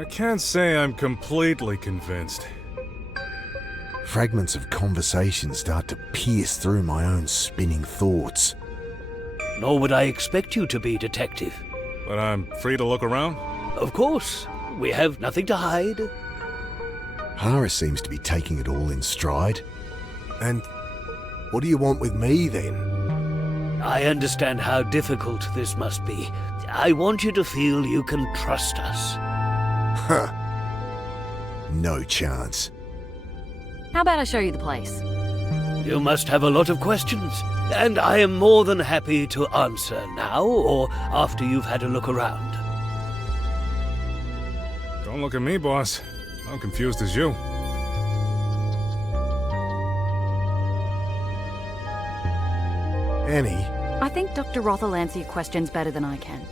I can't say I'm completely convinced. Fragments of conversation start to pierce through my own spinning thoughts. Nor would I expect you to be, Detective. But I'm free to look around? Of course. We have nothing to hide. Hara seems to be taking it all in stride. And what do you want with me, then? I understand how difficult this must be. I want you to feel you can trust us. Huh. No chance. How about I show you the place? You must have a lot of questions, and I am more than happy to answer now or after you've had a look around. Don't look at me, boss. I'm confused as you. Annie, I think Dr. Roth will answer your questions better than I can.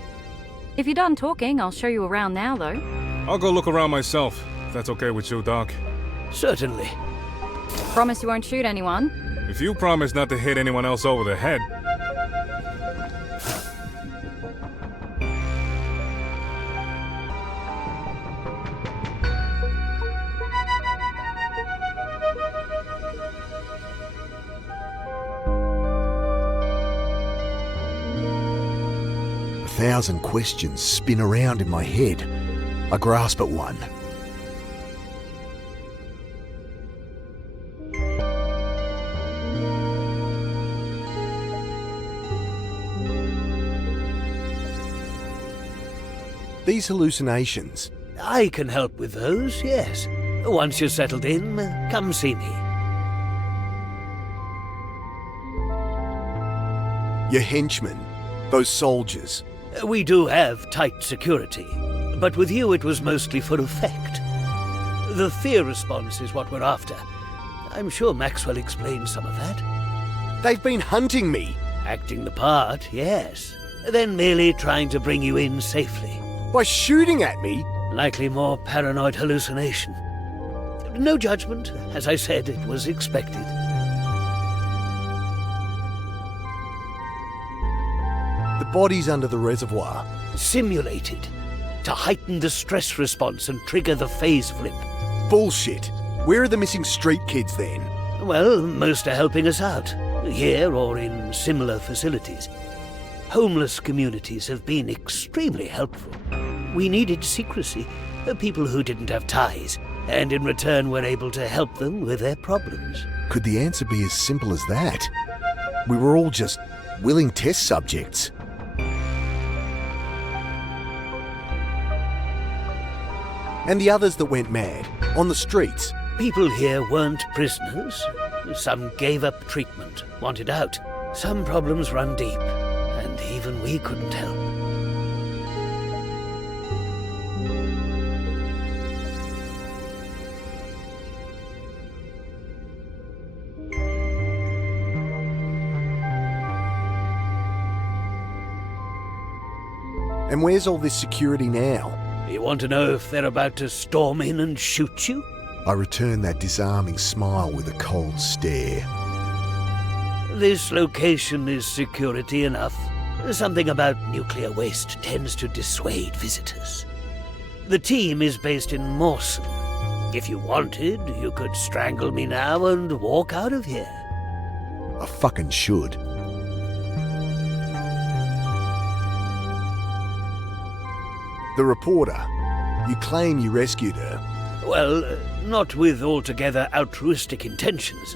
If you're done talking, I'll show you around now, though. I'll go look around myself, if that's okay with you, Doc. Certainly. Promise you won't shoot anyone? If you promise not to hit anyone else over the head. 1,000 questions spin around in my head. I grasp at one. These hallucinations. I can help with those, yes. Once you're settled in, come see me. Your henchmen, those soldiers. We do have tight security, but with you it was mostly for effect. The fear response is what we're after. I'm sure Maxwell explained some of that. They've been hunting me. Acting the part, yes. Then merely trying to bring you in safely. By shooting at me? Likely more paranoid hallucination. No judgment. As I said, it was expected. The body's under the reservoir. Simulated. To heighten the stress response and trigger the phase flip. Bullshit. Where are the missing street kids then? Well, most are helping us out. Here or in similar facilities. Homeless communities have been extremely helpful. We needed secrecy, people who didn't have ties, and in return were able to help them with their problems. Could the answer be as simple as that? We were all just willing test subjects. And the others that went mad, on the streets. People here weren't prisoners. Some gave up treatment, wanted out. Some problems run deep, and even we couldn't help. And where's all this security now? You want to know if they're about to storm in and shoot you? I return that disarming smile with a cold stare. This location is security enough. Something about nuclear waste tends to dissuade visitors. The team is based in Mawson. If you wanted, you could strangle me now and walk out of here. I fucking should. The reporter. You claim you rescued her. Well, not with altogether altruistic intentions.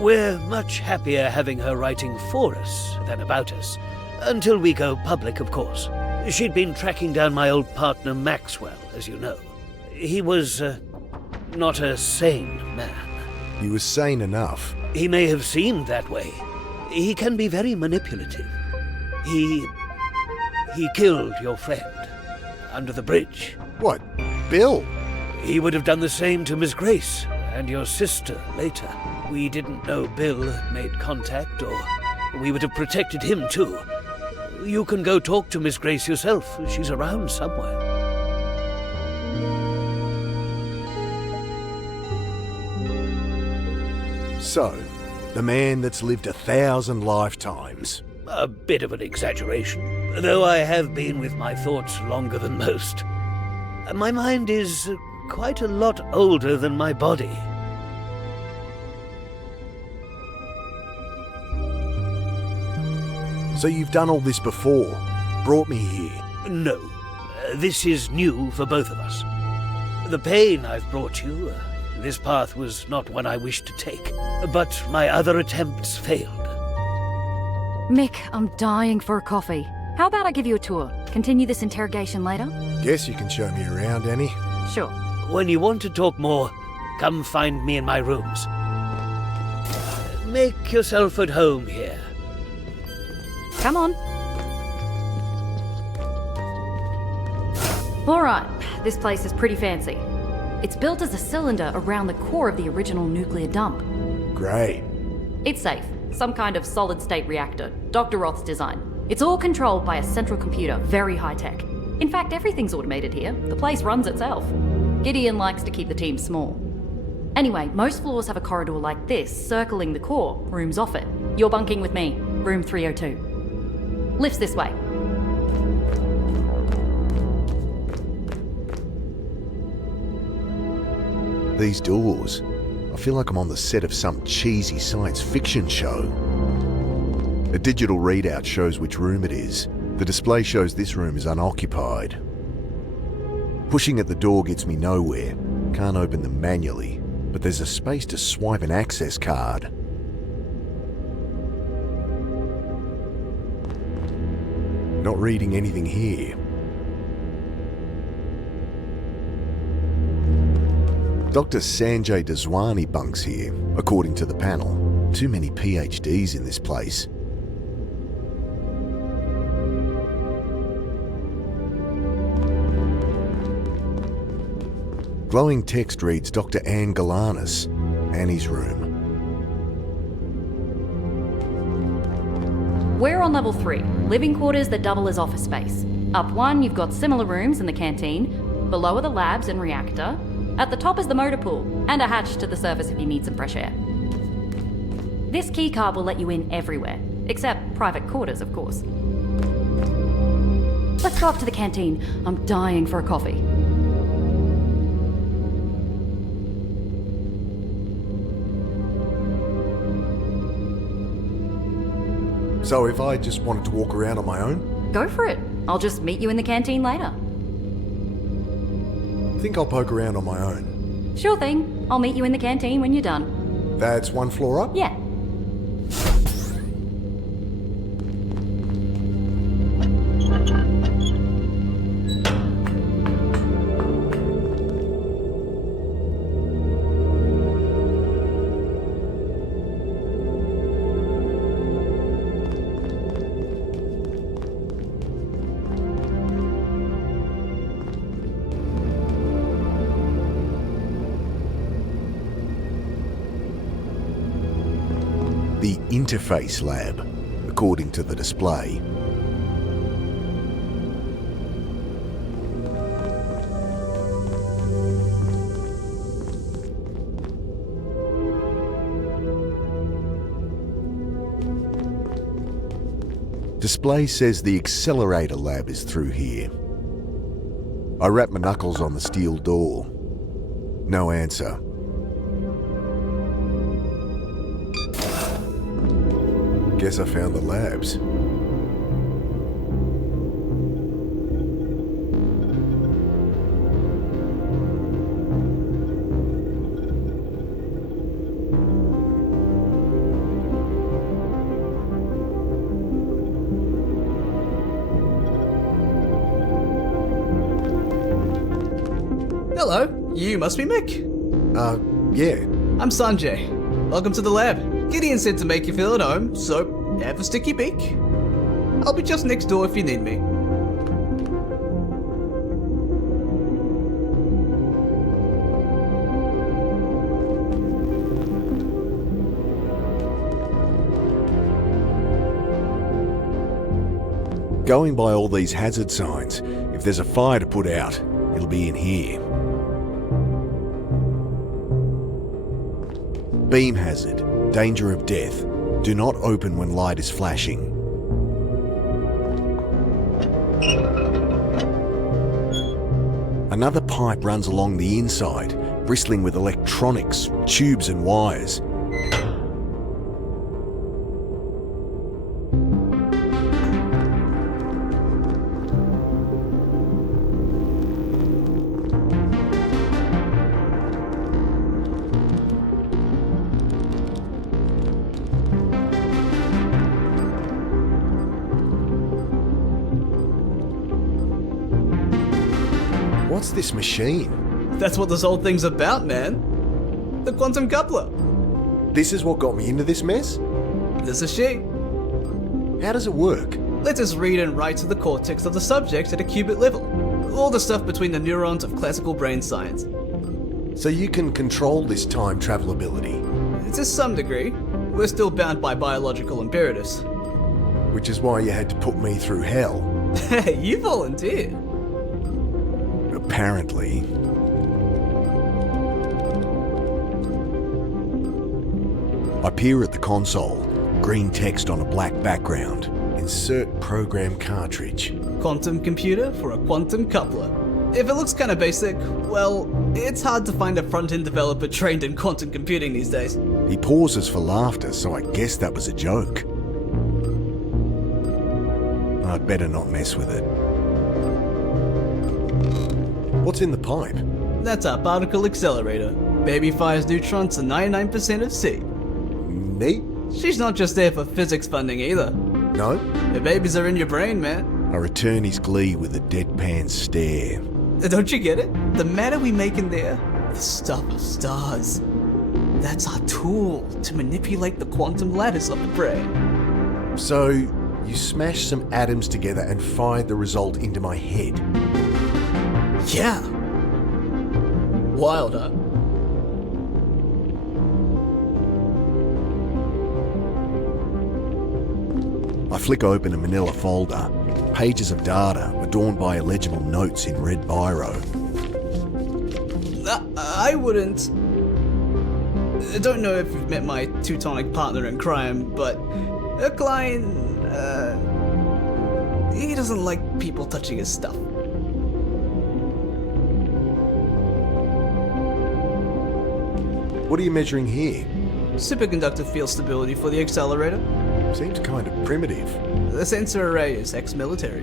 We're much happier having her writing for us than about us. Until we go public, of course. She'd been tracking down my old partner Maxwell, as you know. He was, not a sane man. He was sane enough. He may have seemed that way. He can be very manipulative. He killed your friend. Under the bridge. What? Bill? He would have done the same to Miss Grace and your sister later. We didn't know Bill had made contact, or we would have protected him too. You can go talk to Miss Grace yourself. She's around somewhere. So, the man that's lived 1,000 lifetimes. A bit of an exaggeration, though I have been with my thoughts longer than most. My mind is quite a lot older than my body. So you've done all this before? Brought me here? No, this is new for both of us. The pain I've brought you, this path was not one I wished to take, but my other attempts failed. Mick, I'm dying for a coffee. How about I give you a tour? Continue this interrogation later? Guess you can show me around, Annie. Sure. When you want to talk more, come find me in my rooms. Make yourself at home here. Come on. Alright, this place is pretty fancy. It's built as a cylinder around the core of the original nuclear dump. Great. It's safe. Some kind of solid-state reactor. Dr. Roth's design. It's all controlled by a central computer, very high-tech. In fact, everything's automated here. The place runs itself. Gideon likes to keep the team small. Anyway, most floors have a corridor like this, circling the core, rooms off it. You're bunking with me, room 302. Lifts this way. These doors. I feel like I'm on the set of some cheesy science fiction show. A digital readout shows which room it is. The display shows this room is unoccupied. Pushing at the door gets me nowhere. Can't open them manually, but there's a space to swipe an access card. Not reading anything here. Dr. Sanjay Daswani bunks here, according to the panel. Too many PhDs in this place. Glowing text reads Dr. Anne Galanis, Annie's room. We're on level 3, living quarters that double as office space. Up one, you've got similar rooms in the canteen. Below are the labs and reactor. At the top is the motor pool, and a hatch to the surface if you need some fresh air. This keycard will let you in everywhere, except private quarters, of course. Let's go up to the canteen. I'm dying for a coffee. So if I just wanted to walk around on my own? Go for it. I'll just meet you in the canteen later. Think I'll poke around on my own. Sure thing. I'll meet you in the canteen when you're done. That's one floor up? Yeah. The Interface Lab, according to the display. Display says the Accelerator Lab is through here. I wrap my knuckles on the steel door. No answer. Guess I found the labs. Hello, you must be Mick. Yeah. I'm Sanjay. Welcome to the lab. Gideon said to make you feel at home, so never stick your beak. I'll be just next door if you need me. Going by all these hazard signs, if there's a fire to put out, it'll be in here. Beam hazard. Danger of death. Do not open when light is flashing. Another pipe runs along the inside, bristling with electronics, tubes and wires. What's this machine? That's what this whole thing's about, man. The quantum coupler. This is what got me into this mess? This is she. How does it work? Lets us read and write to the cortex of the subject at a qubit level. All the stuff between the neurons of classical brain science. So you can control this time travel ability, To some degree, we're still bound by biological imperatives. which is why you had to put me through hell. Hey, you volunteered. Apparently. I peer at the console, green text on a black background. Insert program cartridge. Quantum computer for a quantum coupler. If it looks kinda basic, well, it's hard to find a front-end developer trained in quantum computing these days. He pauses for laughter, so I guess that was a joke. I'd better not mess with it. What's in the pipe? That's our particle accelerator. Baby fires neutrons to 99% of C. Neat? She's not just there for physics funding either. No? The babies are in your brain, man. I return his glee with a deadpan stare. Don't you get it? The matter we make in there, the stuff of stars. That's our tool to manipulate the quantum lattice of the brain. So, you smashed some atoms together and fired the result into my head. Yeah. Wild, huh? I flick open a manila folder. Pages of data adorned by illegible notes in red biro. I wouldn't. I don't know if you've met my Teutonic partner in crime, but Klein, he doesn't like people touching his stuff. What are you measuring here? Superconductor field stability for the accelerator. Seems kind of primitive. The sensor array is ex-military.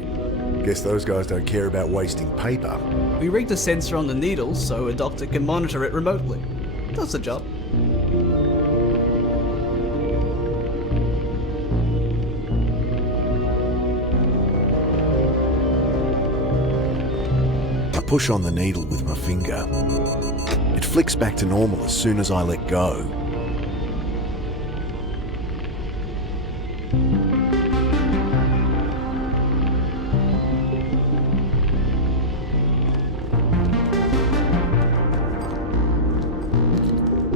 Guess those guys don't care about wasting paper. We rigged a sensor on the needle so a doctor can monitor it remotely. Does the job. I push on the needle with my finger. It flicks back to normal as soon as I let go.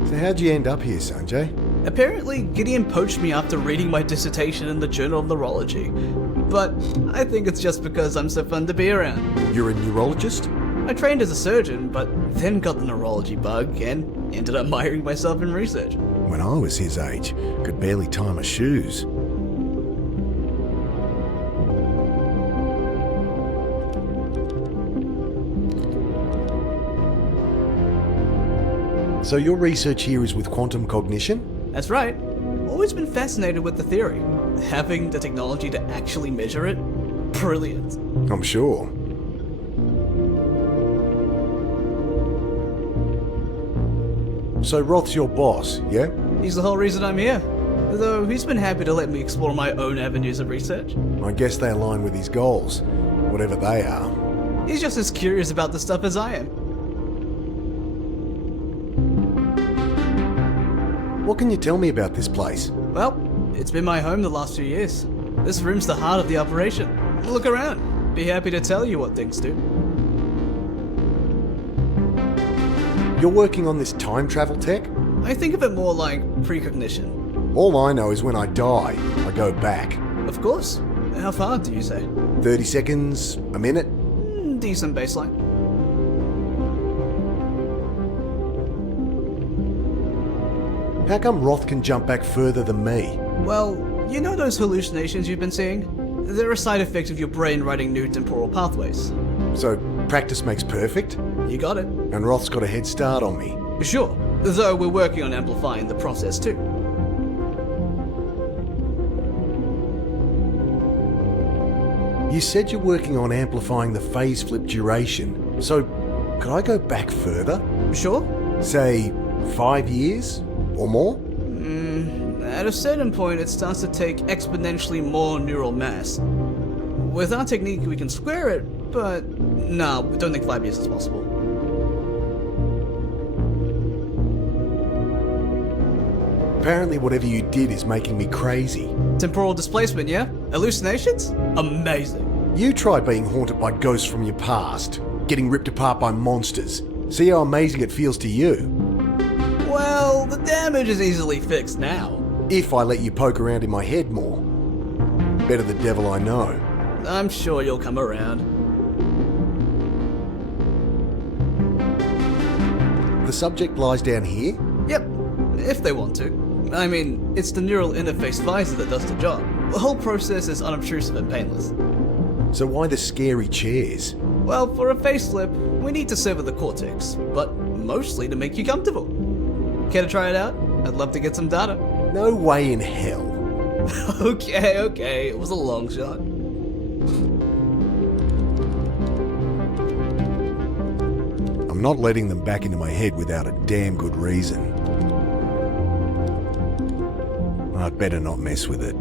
So how'd you end up here, Sanjay? Apparently, Gideon poached me after reading my dissertation in the Journal of Neurology. But I think it's just because I'm so fun to be around. You're a neurologist? I trained as a surgeon, but then got the neurology bug and ended up miring myself in research. When I was his age, could barely tie my shoes. So your research here is with quantum cognition? That's right. Always been fascinated with the theory. Having the technology to actually measure it, brilliant. I'm sure. So Roth's your boss, yeah? He's the whole reason I'm here. Though he's been happy to let me explore my own avenues of research. I guess they align with his goals, whatever they are. He's just as curious about the stuff as I am. What can you tell me about this place? Well, it's been my home the last few years. This room's the heart of the operation. Look around. Be happy to tell you what things do. You're working on this time travel tech? I think of it more like precognition. All I know is when I die, I go back. Of course. How far do you say? 30 seconds, a minute? Decent baseline. How come Roth can jump back further than me? Well, you know those hallucinations you've been seeing? They're a side effect of your brain writing new temporal pathways. So, practice makes perfect? You got it. And Roth's got a head start on me. Sure, though we're working on amplifying the process too. You said you're working on amplifying the phase flip duration. So, could I go back further? Sure? Say, 5 years? Or more? At a certain point, it starts to take exponentially more neural mass. With our technique, we can square it, but no, we don't think 5 years is possible. Apparently whatever you did is making me crazy. Temporal displacement, yeah? Hallucinations? Amazing. You try being haunted by ghosts from your past, getting ripped apart by monsters. See how amazing it feels to you. Well, the damage is easily fixed now. If I let you poke around in my head more. Better the devil I know. I'm sure you'll come around. The subject lies down here? Yep, if they want to. I mean, it's the neural interface visor that does the job. The whole process is unobtrusive and painless. So why the scary chairs? Well, for a facelift, we need to sever the cortex, but mostly to make you comfortable. Care to try it out? I'd love to get some data. No way in hell. Okay, it was a long shot. I'm not letting them back into my head without a damn good reason. I'd better not mess with it.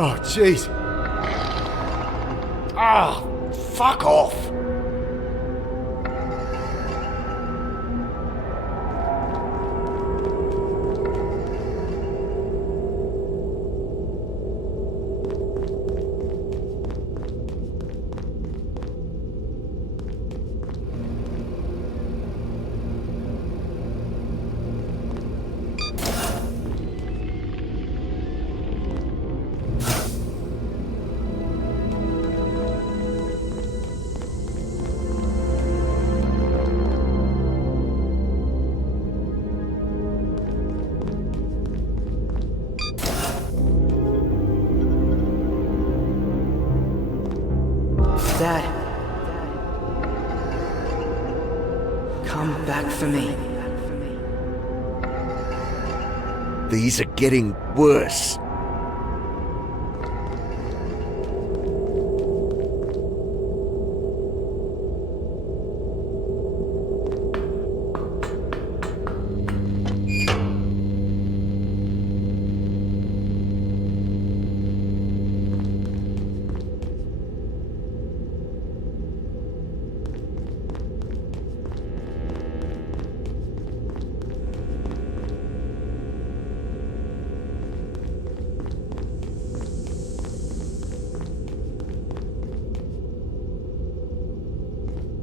Oh, jeez. Ah, fuck off. Dad. Come back for me. These are getting worse.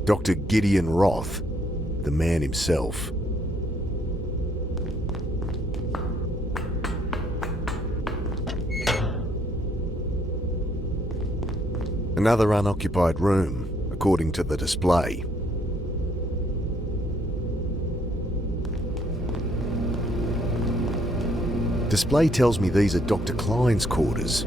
Dr. Gideon Roth, the man himself. Another unoccupied room, according to the display. Display tells me these are Dr. Klein's quarters.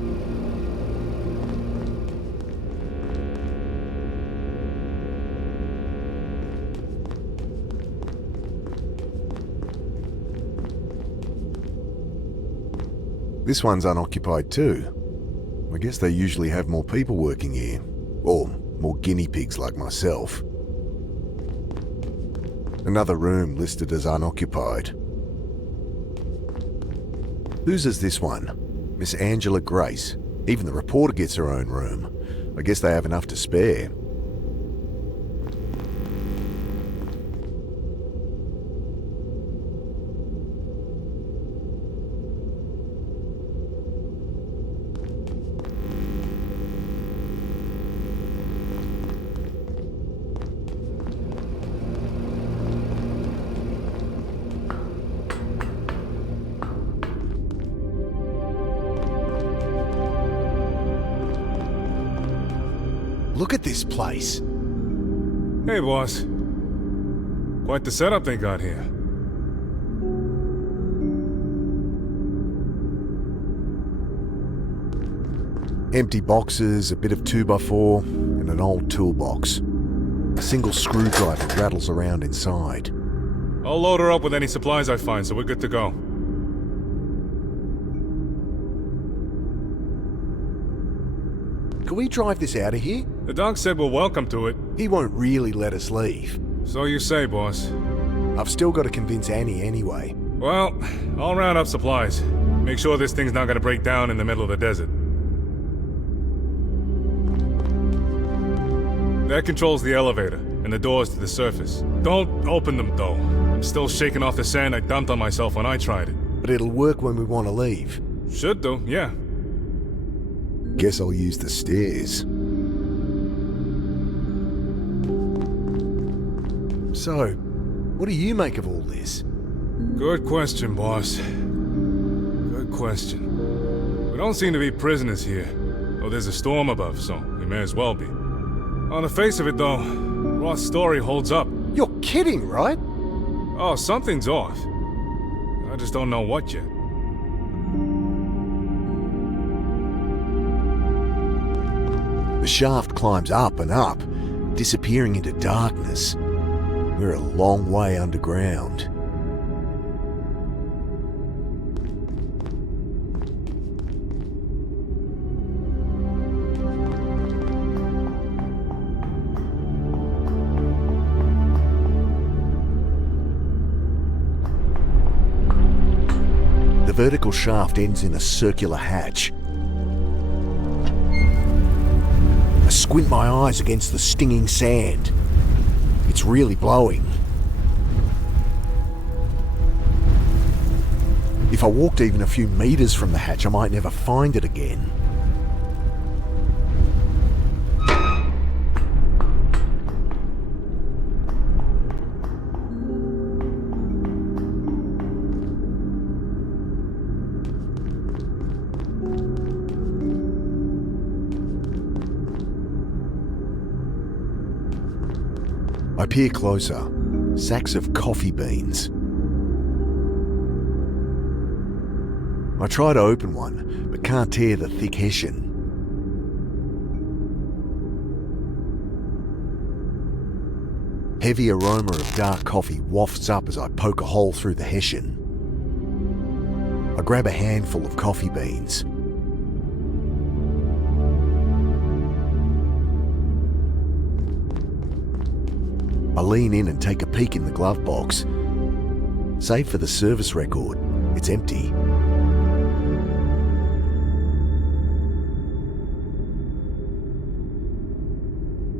This one's unoccupied too. I guess they usually have more people working here. Or more guinea pigs like myself. Another room listed as unoccupied. Whose is this one? Miss Angela Grace. Even the reporter gets her own room. I guess they have enough to spare. Look at this place. Hey, boss. Quite the setup they got here. Empty boxes, a bit of 2x4, and an old toolbox. A single screwdriver rattles around inside. I'll load her up with any supplies I find, so we're good to go. Can we drive this out of here? The doc said we're welcome to it. He won't really let us leave. So you say, boss. I've still got to convince Annie anyway. Well, I'll round up supplies. Make sure this thing's not gonna break down in the middle of the desert. That controls the elevator and the doors to the surface. Don't open them, though. I'm still shaking off the sand I dumped on myself when I tried it. But it'll work when we want to leave. Should do, yeah. Guess I'll use the stairs. So, what do you make of all this? Good question, boss. Good question. We don't seem to be prisoners here. Oh, there's a storm above, so we may as well be. On the face of it, though, Roth's story holds up. You're kidding, right? Oh, something's off. I just don't know what yet. The shaft climbs up and up, disappearing into darkness. We're a long way underground. The vertical shaft ends in a circular hatch. I squint my eyes against the stinging sand. It's really blowing. If I walked even a few meters from the hatch, I might never find it again. I peer closer. Sacks of coffee beans. I try to open one, but can't tear the thick hessian. Heavy aroma of dark coffee wafts up as I poke a hole through the hessian. I grab a handful of coffee beans. I lean in and take a peek in the glove box. Save for the service record, it's empty.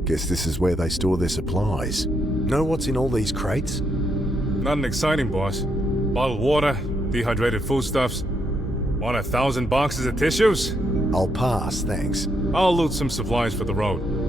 Guess this is where they store their supplies. Know what's in all these crates? Nothing exciting, boss. Bottled water, dehydrated foodstuffs. Want 1,000 boxes of tissues? I'll pass, thanks. I'll loot some supplies for the road.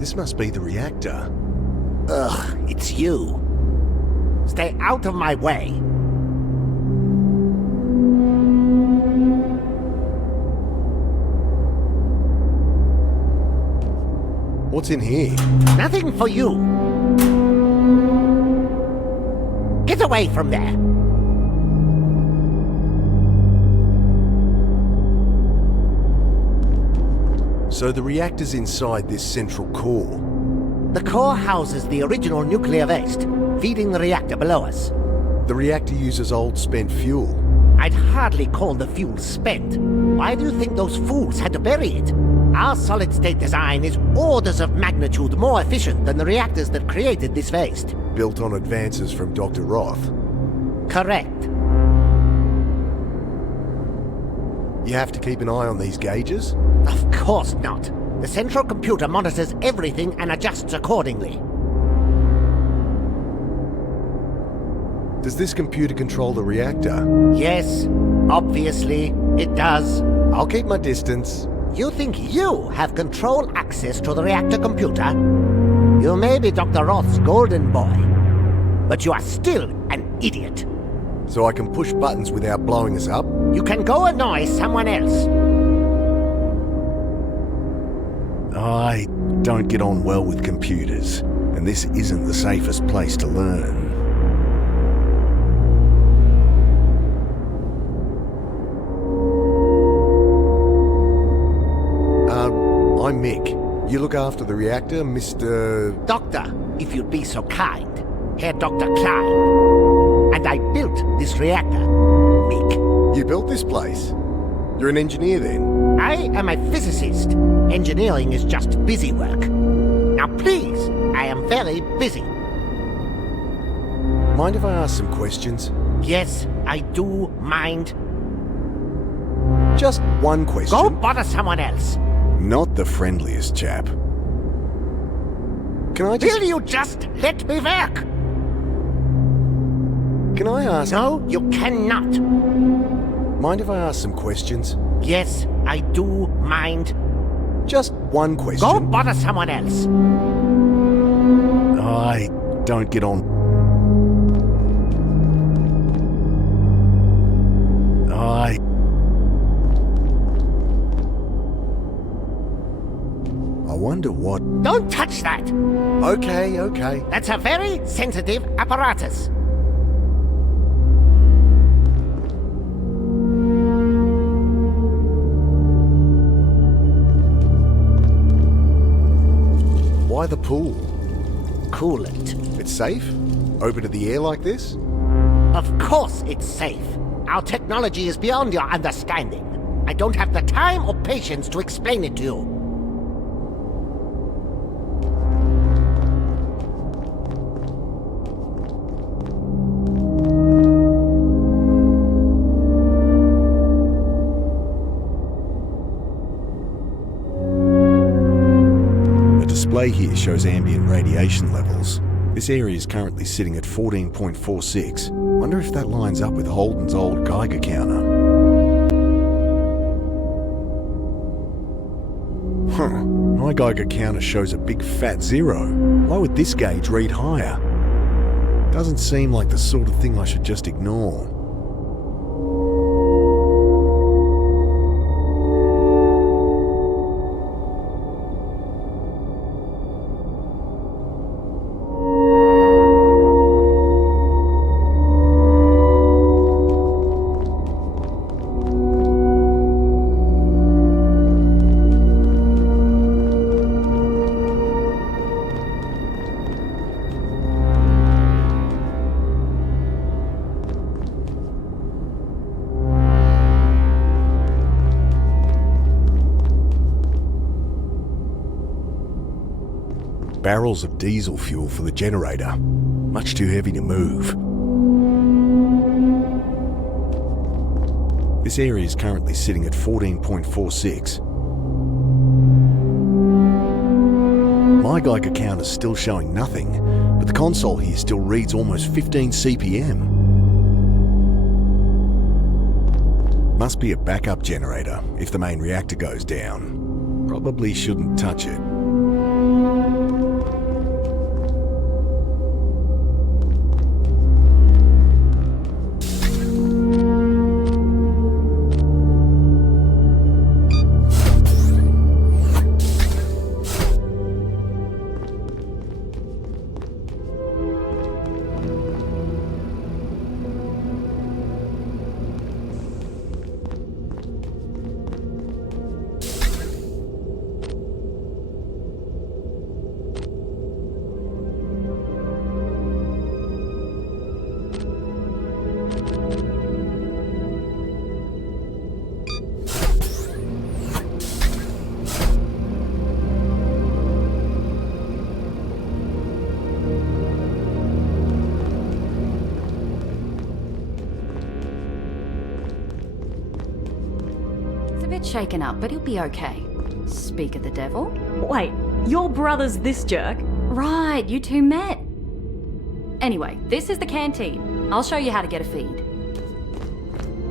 This must be the reactor. Ugh, it's you. Stay out of my way. What's in here? Nothing for you. Get away from there. So the reactor's inside this central core. The core houses the original nuclear waste, feeding the reactor below us. The reactor uses old spent fuel. I'd hardly call the fuel spent. Why do you think those fools had to bury it? Our solid-state design is orders of magnitude more efficient than the reactors that created this waste. Built on advances from Dr. Roth. Correct. You have to keep an eye on these gauges? Of course not. The central computer monitors everything and adjusts accordingly. Does this computer control the reactor? Yes, obviously, it does. I'll keep my distance. You think you have control access to the reactor computer? You may be Dr. Roth's golden boy, but you are still an idiot. So I can push buttons without blowing us up? You can go annoy someone else. I don't get on well with computers, and this isn't the safest place to learn. I'm Mick. You look after the reactor, Mr... Doctor, if you'd be so kind. Herr Dr. Klein. And I built this reactor, Mick. You built this place? You're an engineer then? I am a physicist. Engineering is just busy work. Now please, I am very busy. Mind if I ask some questions? Yes, I do mind. Just one question. Go bother someone else. Not the friendliest chap. Can I just... Will you just let me work? Can I ask... No, you cannot. Mind if I ask some questions? Yes, I do mind. Just one question. Go bother someone else. I don't get on... I wonder what... Don't touch that. Okay. That's a very sensitive apparatus. Why the pool? Coolant. It's safe? Open to the air like this? Of course it's safe. Our technology is beyond your understanding. I don't have the time or patience to explain it to you. Display here shows ambient radiation levels. This area is currently sitting at 14.46. Wonder if that lines up with Holden's old Geiger counter. My Geiger counter shows a big fat 0. Why would this gauge read higher? Doesn't seem like the sort of thing I should just ignore. Barrels of diesel fuel for the generator. Much too heavy to move. This area is currently sitting at 14.46. My Geiger counter's still showing nothing, but the console here still reads almost 15 CPM. Must be a backup generator if the main reactor goes down. Probably shouldn't touch it. shaken up, but he'll be okay. Speak of the devil. Wait, your brother's this jerk? Right, you two met. Anyway, this is the canteen. I'll show you how to get a feed.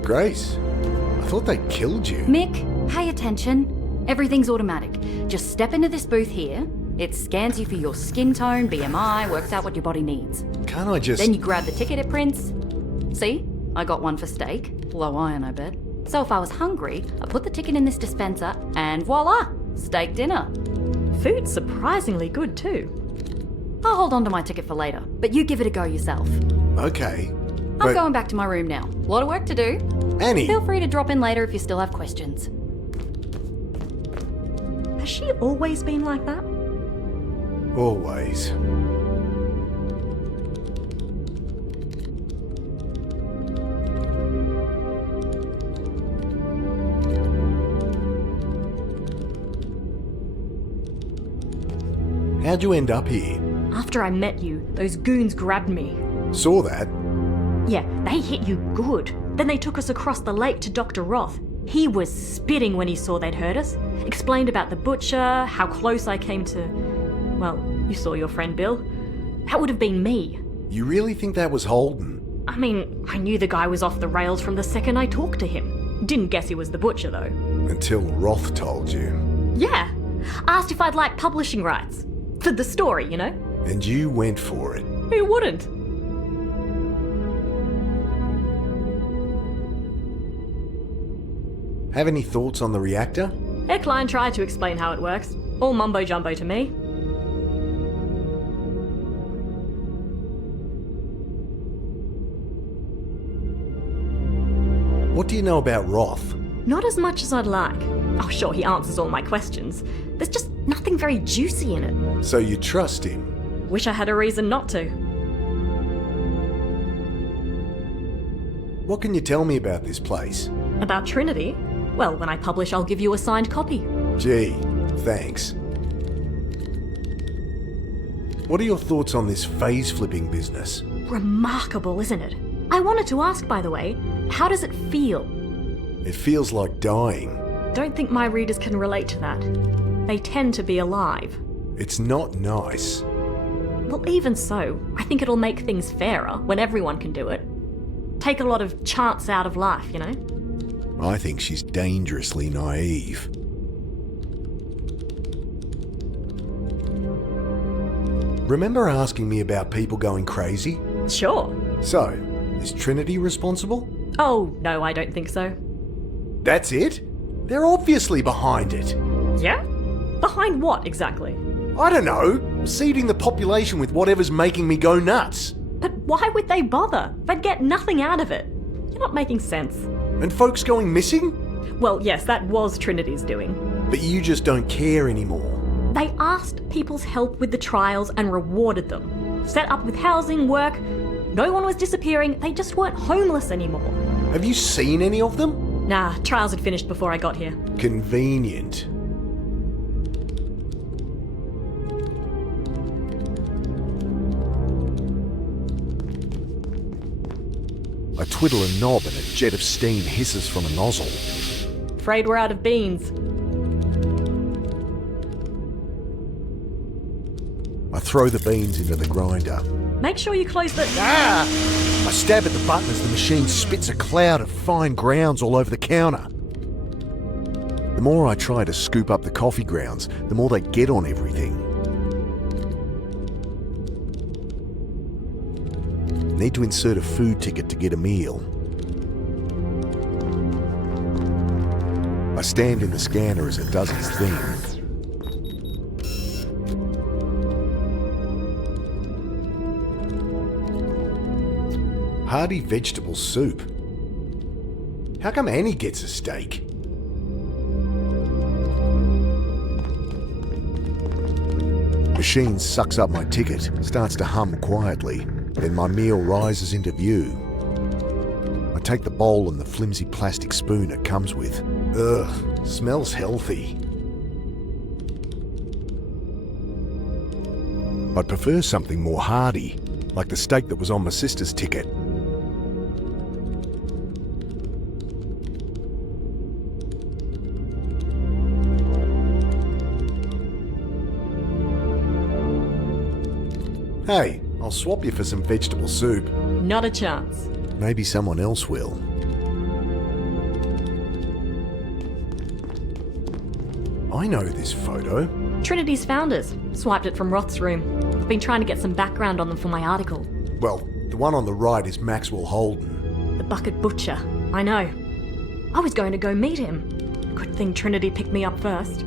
Grace, I thought they killed you. Mick, pay attention. Everything's automatic. Just step into this booth here. It scans you for your skin tone, BMI, works out what your body needs. Can't I just... Then you grab the ticket it prints. See? I got one for steak. Low iron, I bet. So if I was hungry, I put the ticket in this dispenser, and voila! Steak dinner. Food's surprisingly good too. I'll hold on to my ticket for later, but you give it a go yourself. Okay, I'm but... going back to my room now. A lot of work to do. Annie! Feel free to drop in later if you still have questions. Has she always been like that? Always. How'd you end up here? After I met you, those goons grabbed me. Saw that. Yeah, they hit you good. Then they took us across the lake to Dr. Roth. He was spitting when he saw they'd hurt us. Explained about the butcher, how close I came to... Well, you saw your friend Bill. That would have been me. You really think that was Holden? I mean, I knew the guy was off the rails from the second I talked to him. Didn't guess he was the butcher, though. Until Roth told you. Yeah. Asked if I'd like publishing rights. For the story, you know? And you went for it. Who wouldn't? Have any thoughts on the reactor? Eckline tried to explain how it works. All mumbo-jumbo to me. What do you know about Roth? Not as much as I'd like. Oh, sure, he answers all my questions. There's just nothing very juicy in it. So you trust him? Wish I had a reason not to. What can you tell me about this place? About Trinity? Well, when I publish, I'll give you a signed copy. Gee, thanks. What are your thoughts on this phase-flipping business? Remarkable, isn't it? I wanted to ask, by the way, how does it feel? It feels like dying. Don't think my readers can relate to that. They tend to be alive. It's not nice. Well, even so, I think it'll make things fairer when everyone can do it. Take a lot of chance out of life, you know? I think she's dangerously naive. Remember asking me about people going crazy? Sure. So, is Trinity responsible? Oh, no, I don't think so. That's it? They're obviously behind it. Yeah? Behind what, exactly? I don't know, seeding the population with whatever's making me go nuts. But why would they bother? They'd get nothing out of it. You're not making sense. And folks going missing? Well, yes, that was Trinity's doing. But you just don't care anymore. They asked people's help with the trials and rewarded them. Set up with housing, work. No one was disappearing, they just weren't homeless anymore. Have you seen any of them? Nah, trials had finished before I got here. Convenient. I twiddle a knob and a jet of steam hisses from a nozzle. Afraid we're out of beans. I throw the beans into the grinder. Make sure you close the... Ah! I stab at the button as the machine spits a cloud of fine grounds all over the counter. The more I try to scoop up the coffee grounds, the more they get on everything. Need to insert a food ticket to get a meal. I stand in the scanner as it does its thing. Hearty vegetable soup. How come Annie gets a steak? Machine sucks up my ticket, starts to hum quietly. Then my meal rises into view. I take the bowl and the flimsy plastic spoon it comes with. Ugh, smells healthy. I'd prefer something more hearty, like the steak that was on my sister's ticket. Hey, I'll swap you for some vegetable soup. Not a chance. Maybe someone else will. I know this photo. Trinity's founders. Swiped it from Roth's room. I've been trying to get some background on them for my article. Well, the one on the right is Maxwell Holden. The Bucket Butcher. I know. I was going to go meet him. Good thing Trinity picked me up first.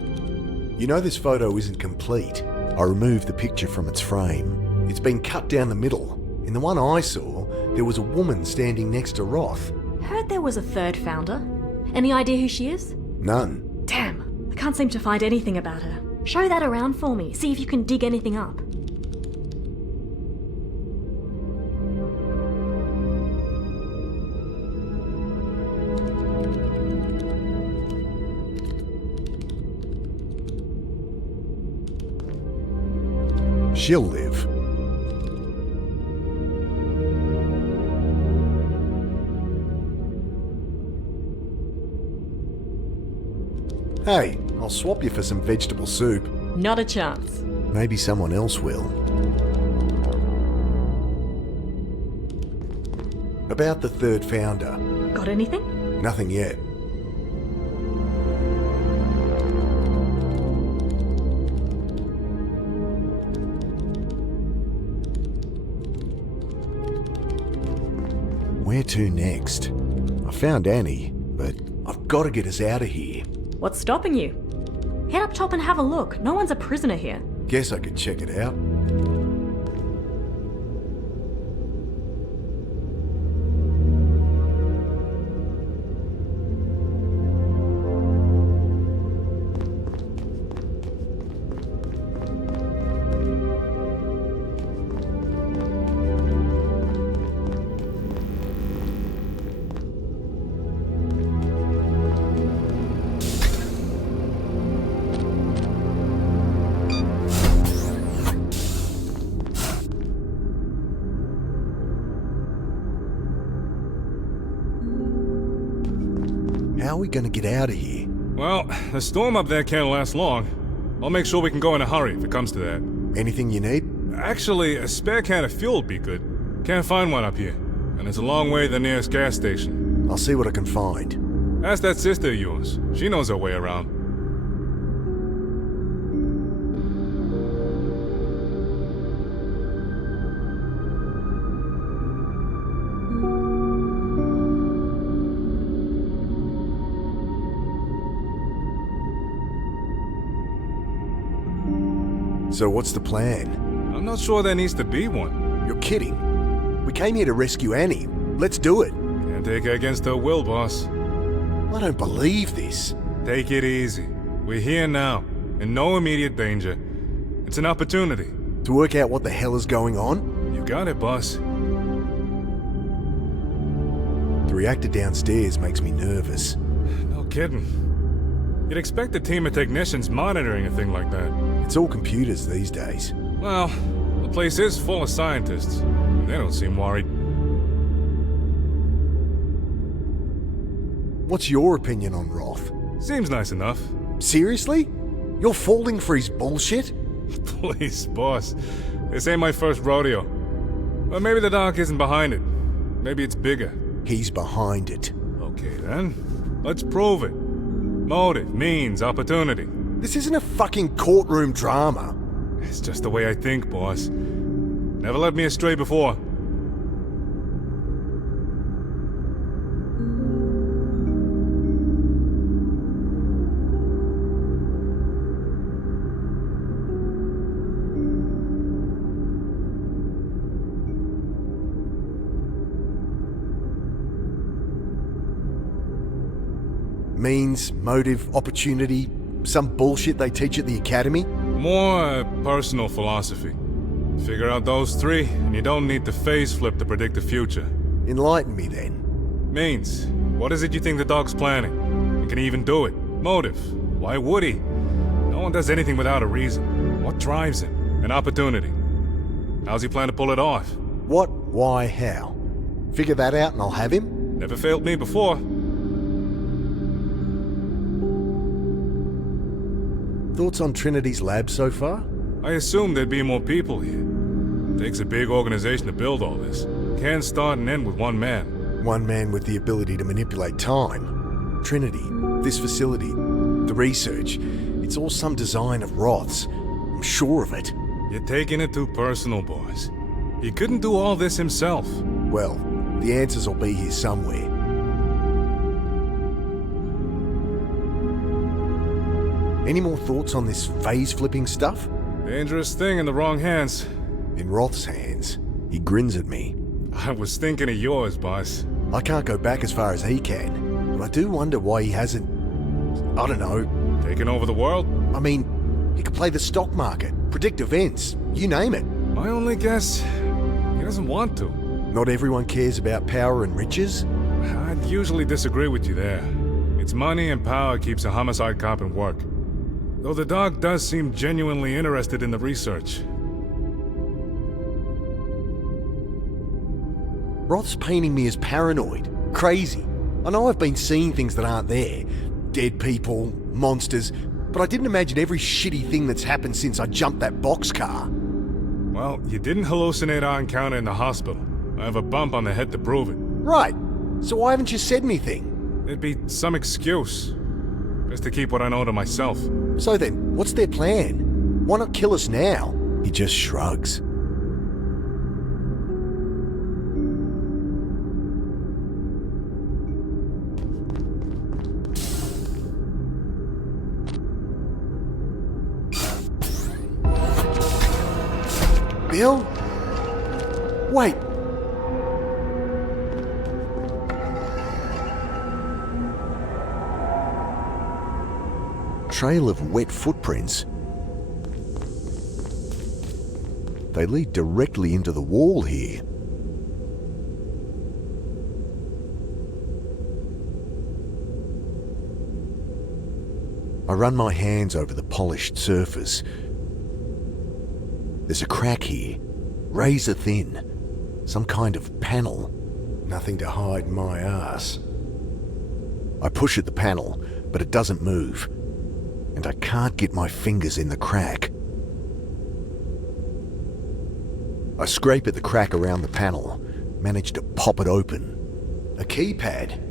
You know this photo isn't complete. I removed the picture from its frame. It's been cut down the middle. In the one I saw, there was a woman standing next to Roth. Heard there was a third founder. Any idea who she is? None. Damn, I can't seem to find anything about her. Show that around for me. See if you can dig anything up. She'll live. Hey, I'll swap you for some vegetable soup. Not a chance. Maybe someone else will. About the third founder. Got anything? Nothing yet. Where to next? I found Annie, but I've got to get us out of here. What's stopping you? Head up top and have a look. No one's a prisoner here. Guess I could check it out. How are we going to get out of here? Well, the storm up there can't last long. I'll make sure we can go in a hurry if it comes to that. Anything you need? Actually, a spare can of fuel would be good. Can't find one up here, and it's a long way to the nearest gas station. I'll see what I can find. Ask that sister of yours. She knows her way around. So what's the plan? I'm not sure there needs to be one. You're kidding. We came here to rescue Annie. Let's do it. Can't take her against her will, boss. I don't believe this. Take it easy. We're here now, in no immediate danger. It's an opportunity. To work out what the hell is going on? You got it, boss. The reactor downstairs makes me nervous. No kidding. You'd expect a team of technicians monitoring a thing like that. It's all computers these days. Well, the place is full of scientists. They don't seem worried. What's your opinion on Roth? Seems nice enough. Seriously? You're falling for his bullshit? Please, boss. This ain't my first rodeo. But maybe the doc isn't behind it. Maybe it's bigger. He's behind it. Okay, then. Let's prove it. Motive, means, opportunity. This isn't a fucking courtroom drama. It's just the way I think, boss. Never led me astray before. Means, motive, opportunity, some bullshit they teach at the academy? More personal philosophy. Figure out those three, and you don't need to phase flip to predict the future. Enlighten me then. Means, what is it you think the dog's planning? And can he even do it? Motive, why would he? No one does anything without a reason. What drives him? An opportunity. How's he plan to pull it off? What, why, how? Figure that out and I'll have him? Never failed me before. Thoughts on Trinity's lab so far? I assumed there'd be more people here. Takes a big organization to build all this. Can't start and end with one man. One man with the ability to manipulate time. Trinity, this facility, the research, it's all some design of Roth's. I'm sure of it. You're taking it too personal, boss. He couldn't do all this himself. Well, the answers will be here somewhere. Any more thoughts on this phase-flipping stuff? Dangerous thing in the wrong hands. In Roth's hands, he grins at me. I was thinking of yours, boss. I can't go back as far as he can, but I do wonder why he hasn't... I don't know. Taking over the world? I mean, he could play the stock market, predict events, you name it. My only guess, he doesn't want to. Not everyone cares about power and riches. I'd usually disagree with you there. It's money and power keeps a homicide cop in work. Though the dog does seem genuinely interested in the research. Roth's painting me as paranoid, crazy. I know I've been seeing things that aren't there. Dead people, monsters, but I didn't imagine every shitty thing that's happened since I jumped that boxcar. Well, you didn't hallucinate our encounter in the hospital. I have a bump on the head to prove it. Right, so why haven't you said anything? There'd be some excuse. Best to keep what I know to myself. So then, what's their plan? Why not kill us now? He just shrugs. Bill? Wait. Trail of wet footprints. They lead directly into the wall here. I run my hands over the polished surface. There's a crack here, razor thin, some kind of panel. Nothing to hide my ass. I push at the panel, but it doesn't move, and I can't get my fingers in the crack. I scrape at the crack around the panel, manage to pop it open. A keypad.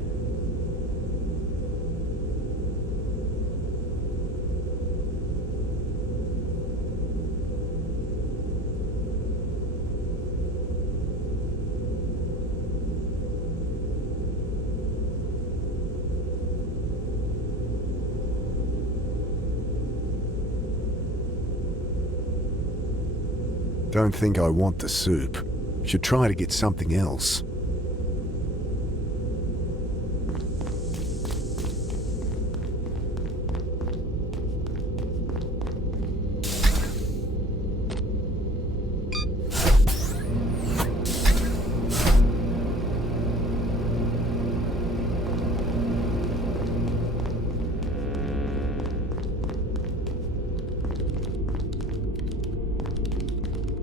Don't think I want the soup. Should try to get something else.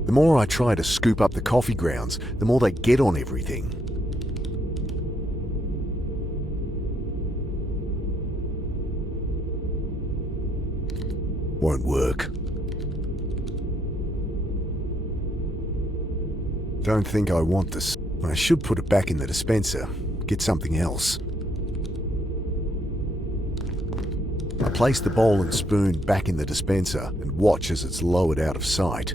The more I try to scoop up the coffee grounds, the more they get on everything. Won't work. Don't think I want this. I should put it back in the dispenser. Get something else. I place the bowl and spoon back in the dispenser and watch as it's lowered out of sight.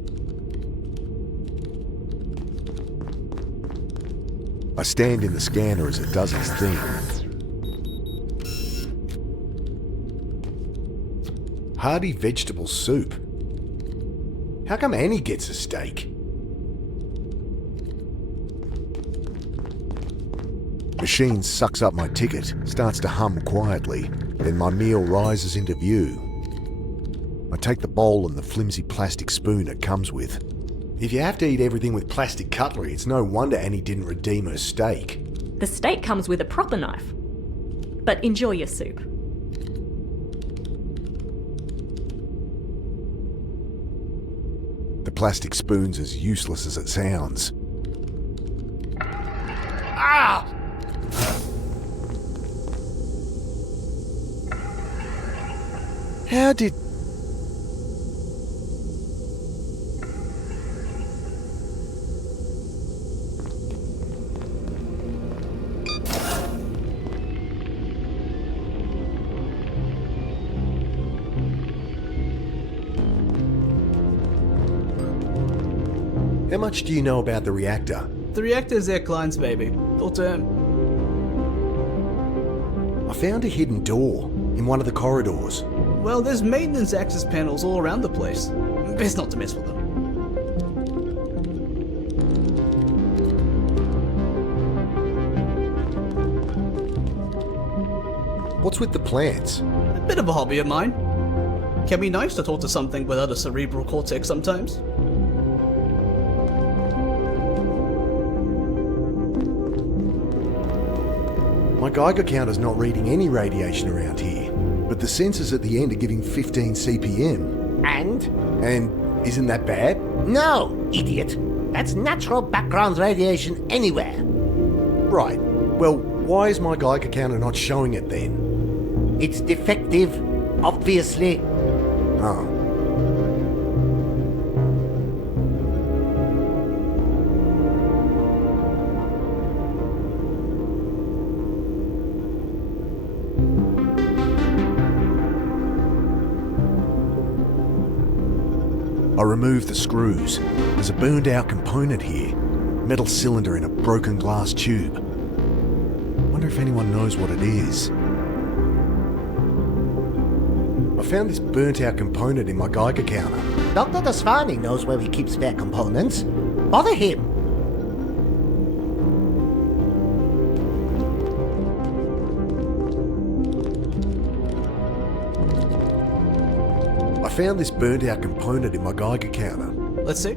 I stand in the scanner as it does its thing. Hearty vegetable soup. How come Annie gets a steak? Machine sucks up my ticket, starts to hum quietly, then my meal rises into view. I take the bowl and the flimsy plastic spoon it comes with. If you have to eat everything with plastic cutlery, it's no wonder Annie didn't redeem her steak. The steak comes with a proper knife. But enjoy your soup. The plastic spoon's as useless as it sounds. Ah! How did... How much do you know about the reactor? The reactor is their client's baby. Talk to him. I found a hidden door in one of the corridors. Well, there's maintenance access panels all around the place. Best not to mess with them. What's with the plants? A bit of a hobby of mine. Can be nice to talk to something without a cerebral cortex sometimes. My Geiger counter's not reading any radiation around here, but the sensors at the end are giving 15 CPM. And isn't that bad? No, idiot. That's natural background radiation anywhere. Right. Well, why is my Geiger counter not showing it then? It's defective, obviously. Oh. I removed the screws. There's a burned out component here. Metal cylinder in a broken glass tube. Wonder if anyone knows what it is. I found this burnt out component in my Geiger counter. Dr. Desvani knows where he keeps spare components. Bother him. I found this burnt out component in my Geiger counter. Let's see.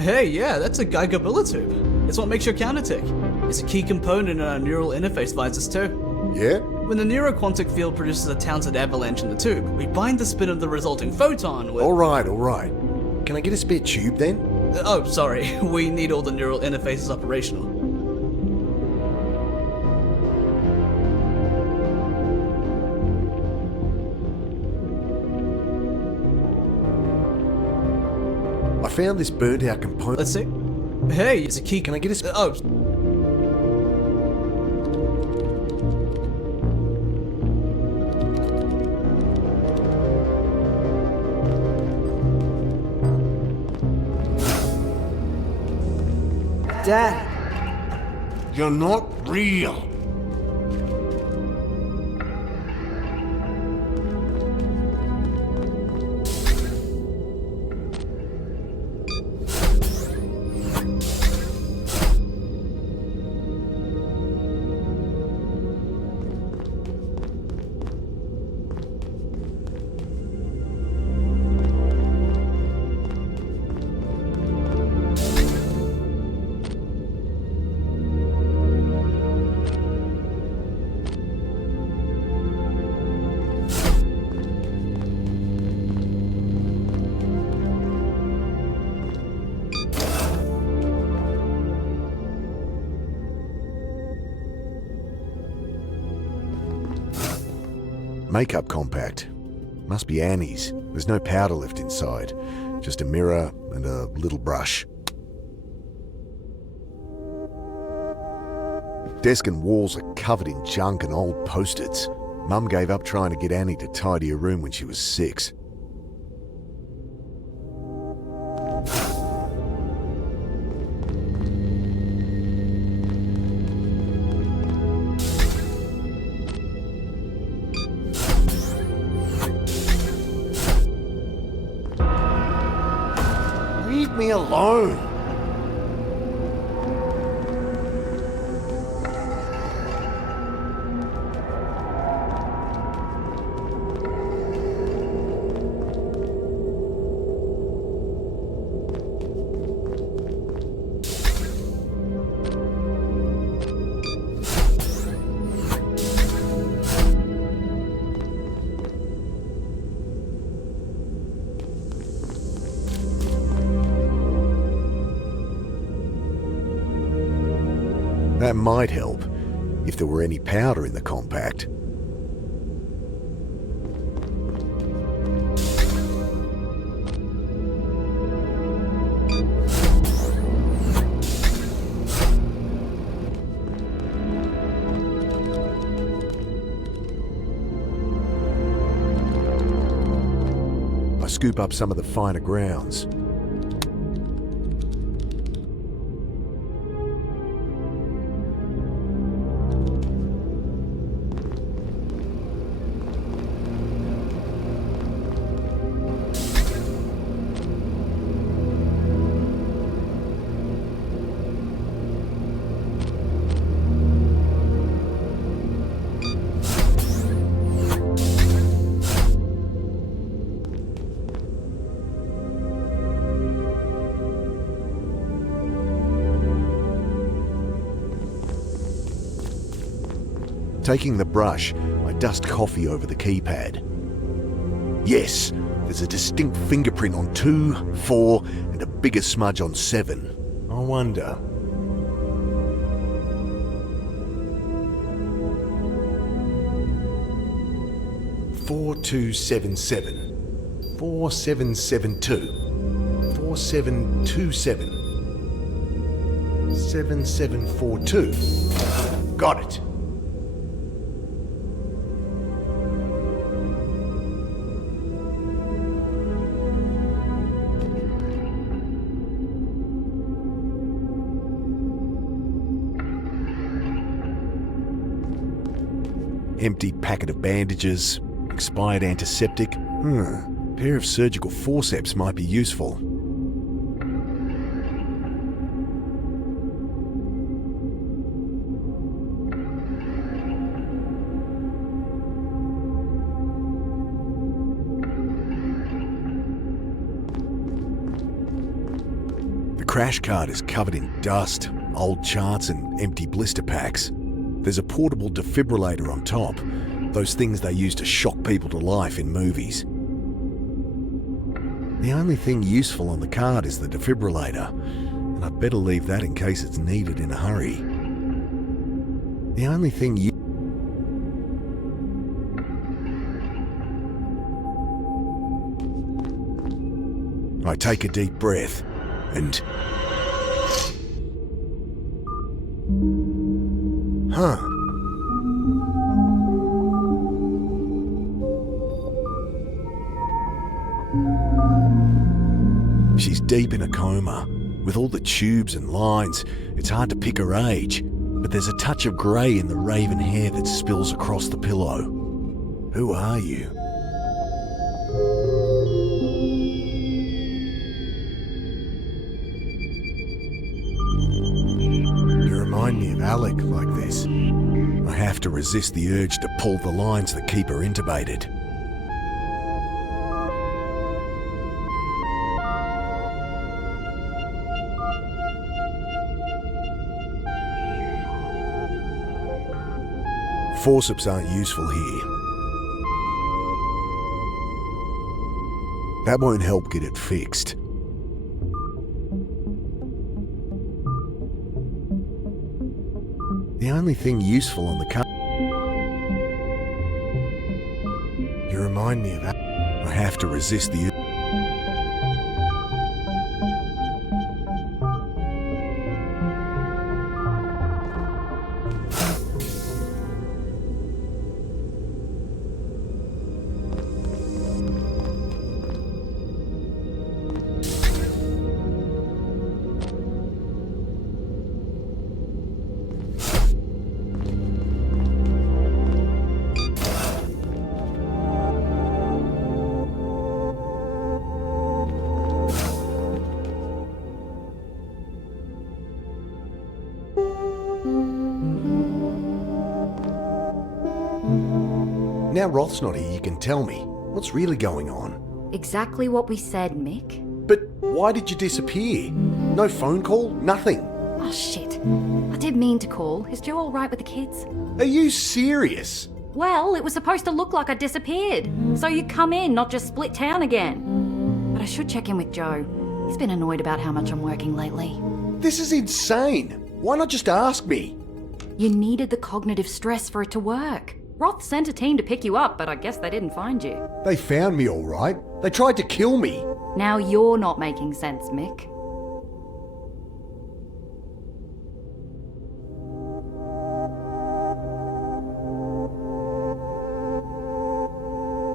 Hey, yeah, that's a Geiger tube. It's what makes your counter tick. It's a key component in our neural interface visors too. Yeah? When the neuroquantic field produces a Townsend avalanche in the tube, we bind the spin of the resulting photon with... Alright. Can I get a spare tube then? Oh, sorry. We need all the neural interfaces operational. I found this burnt out component. Let's see. Hey, it's a key... Can I get a... Oh. Dad, You're not real. Makeup compact. Must be Annie's. There's no powder left inside. Just a mirror and a little brush. Desk and walls are covered in junk and old post-its. Mum gave up trying to get Annie to tidy her room when she was 6. Leave me alone! That might help, if there were any powder in the compact. I scoop up some of the finer grounds. Taking the brush, I dust coffee over the keypad. Yes, there's a distinct fingerprint on 2, 4, and a bigger smudge on 7. I wonder. "4277, 4772, 4727, 7742. Got it. Empty packet of bandages, expired antiseptic. Pair of surgical forceps might be useful. The crash cart is covered in dust, old charts and empty blister packs. There's a portable defibrillator on top, those things they use to shock people to life in movies. The only thing useful on the card is the defibrillator, and I'd better leave that in case it's needed in a hurry. The only thing I take a deep breath and... She's deep in a coma. With all the tubes and lines, it's hard to pick her age, but there's a touch of grey in the raven hair that spills across the pillow. Who are you? You remind me of Alec like this. I have to resist the urge to pull the lines that keep her intubated. Forceps aren't useful here. That won't help get it fixed. The only thing useful on the car... You remind me of that. I have to resist the... Now Roth's not here, you can tell me. What's really going on? Exactly what we said, Mick. But why did you disappear? No phone call? Nothing? Oh, shit. I did mean to call. Is Joe all right with the kids? Are you serious? Well, it was supposed to look like I disappeared. So you'd come in, not just split town again. But I should check in with Joe. He's been annoyed about how much I'm working lately. This is insane. Why not just ask me? You needed the cognitive stress for it to work. Roth sent a team to pick you up, but I guess they didn't find you. They found me all right. They tried to kill me. Now you're not making sense, Mick.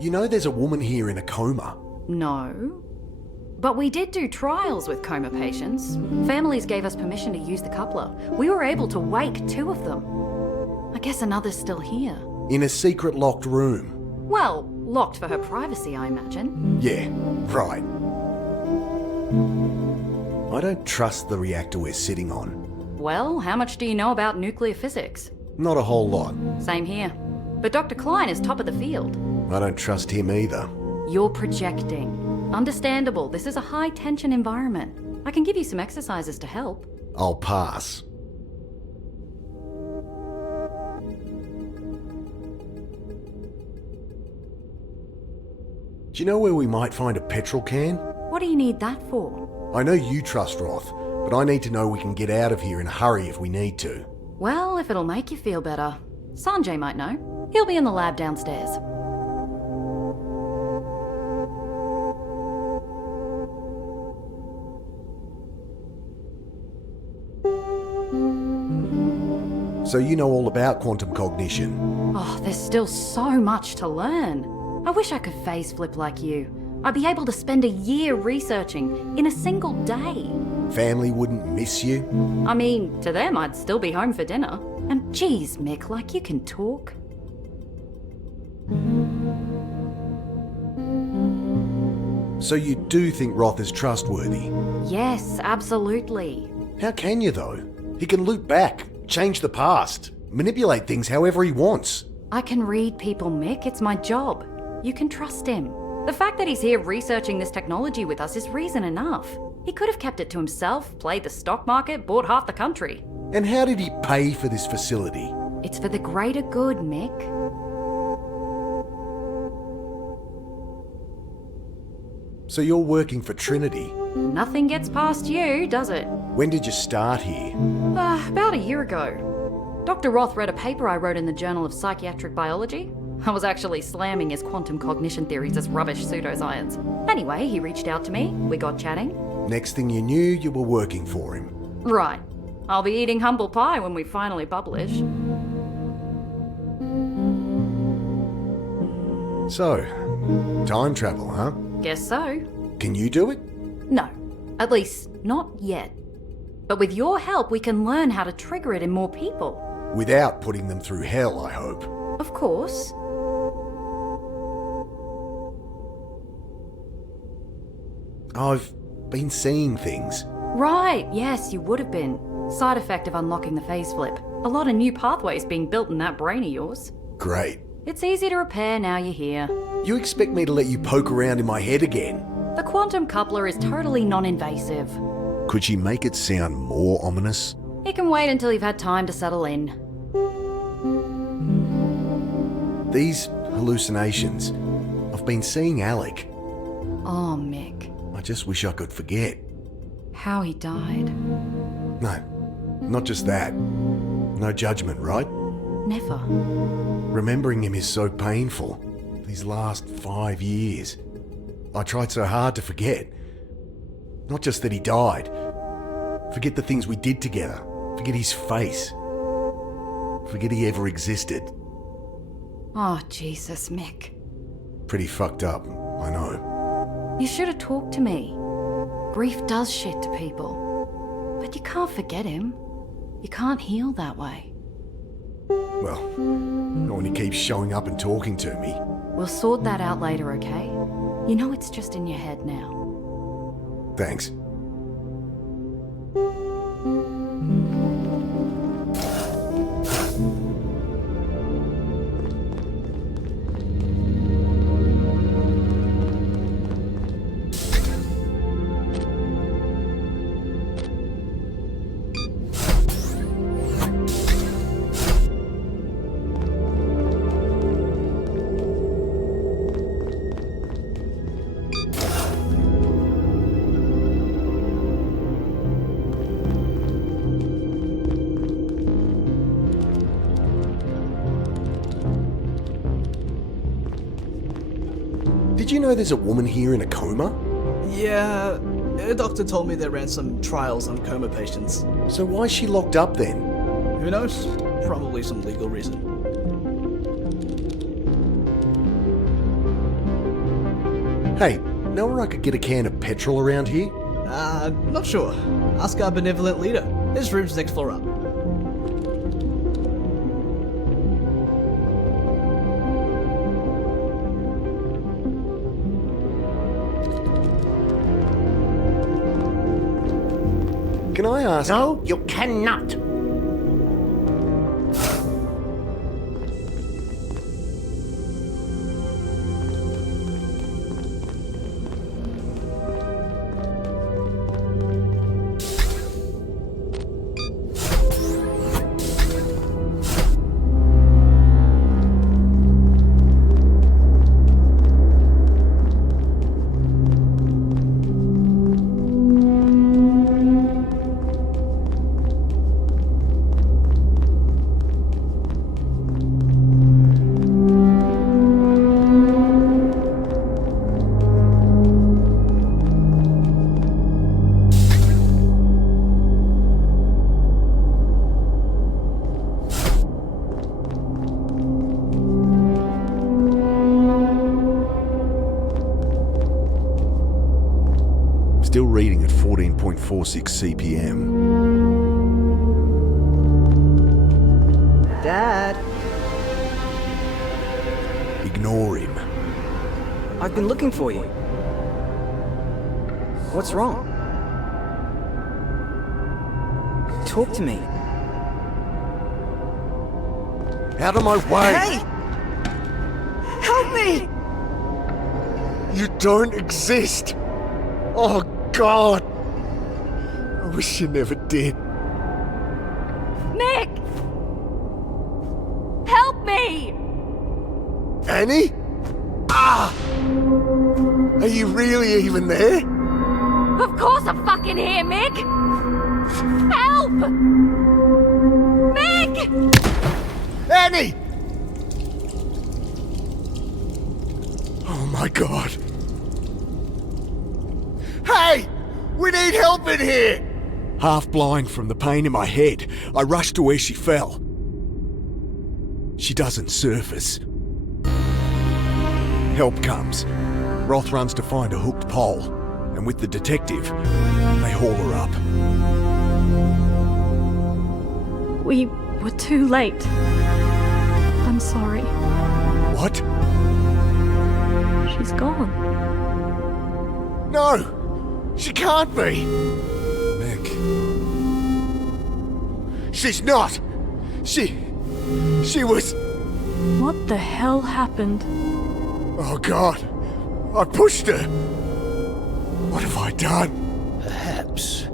You know there's a woman here in a coma. No. But we did do trials with coma patients. Families gave us permission to use the coupler. We were able to wake 2 of them. I guess another's still here. In a secret locked room. Well, locked for her privacy, I imagine. Yeah, right. I don't trust the reactor we're sitting on. Well, how much do you know about nuclear physics? Not a whole lot. Same here. But Dr. Klein is top of the field. I don't trust him either. You're projecting. Understandable, this is a high-tension environment. I can give you some exercises to help. I'll pass. Do you know where we might find a petrol can? What do you need that for? I know you trust Roth, but I need to know we can get out of here in a hurry if we need to. Well, if it'll make you feel better. Sanjay might know. He'll be in the lab downstairs. So you know all about quantum cognition. Oh, there's still so much to learn. I wish I could phase flip like you. I'd be able to spend a year researching in a single day. Family wouldn't miss you. I mean, to them, I'd still be home for dinner. And geez, Mick, like you can talk. So you do think Roth is trustworthy? Yes, absolutely. How can you though? He can loop back, change the past, manipulate things however he wants. I can read people, Mick. It's my job. You can trust him. The fact that he's here researching this technology with us is reason enough. He could have kept it to himself, played the stock market, bought half the country. And how did he pay for this facility? It's for the greater good, Mick. So you're working for Trinity. Nothing gets past you, does it? When did you start here? About a year ago. Dr. Roth read a paper I wrote in the Journal of Psychiatric Biology. I was actually slamming his quantum cognition theories as rubbish pseudoscience. Anyway, he reached out to me, we got chatting. Next thing you knew, you were working for him. Right. I'll be eating humble pie when we finally publish. So, time travel, huh? Guess so. Can you do it? No. At least, not yet. But with your help, we can learn how to trigger it in more people. Without putting them through hell, I hope. Of course. I've been seeing things. Right, yes, you would have been. Side effect of unlocking the phase flip. A lot of new pathways being built in that brain of yours. Great. It's easy to repair now you're here. You expect me to let you poke around in my head again? The quantum coupler is totally non-invasive. Could she make it sound more ominous? You can wait until you've had time to settle in. These hallucinations. I've been seeing Alec. Oh, Mick. I just wish I could forget. How he died. No, not just that. No judgment, right? Never. Remembering him is so painful. These last 5 years. I tried so hard to forget. Not just that he died. Forget the things we did together. Forget his face. Forget he ever existed. Oh, Jesus, Mick. Pretty fucked up, I know. You should have talked to me. Grief does shit to people. But you can't forget him. You can't heal that way. Well, not when he keeps showing up and talking to me. We'll sort that out later, okay? You know it's just in your head now. Thanks. Did you know there's a woman here in a coma? Yeah, a doctor told me they ran some trials on coma patients. So why's she locked up then? Who knows? Probably some legal reason. Hey, know where I could get a can of petrol around here? Not sure. Ask our benevolent leader. His room's next floor up. Can I ask? No, you cannot. 1.46 CPM. Dad, Ignore him. I've been looking for you. What's wrong? Talk to me. Out of my way! Hey! Help me! You don't exist! Oh, God! I wish you never did. Mick! Help me! Annie? Ah! Are you really even there? Of course I'm fucking here, Mick! Help! Mick! Annie! Oh my God. Hey! We need help in here! Half blind from the pain in my head, I rushed to where she fell. She doesn't surface. Help comes. Roth runs to find a hooked pole, and with the detective, they haul her up. We were too late. I'm sorry. What? She's gone. No! She can't be! Mick. She's not! She was... What the hell happened? Oh God! I pushed her! What have I done? Perhaps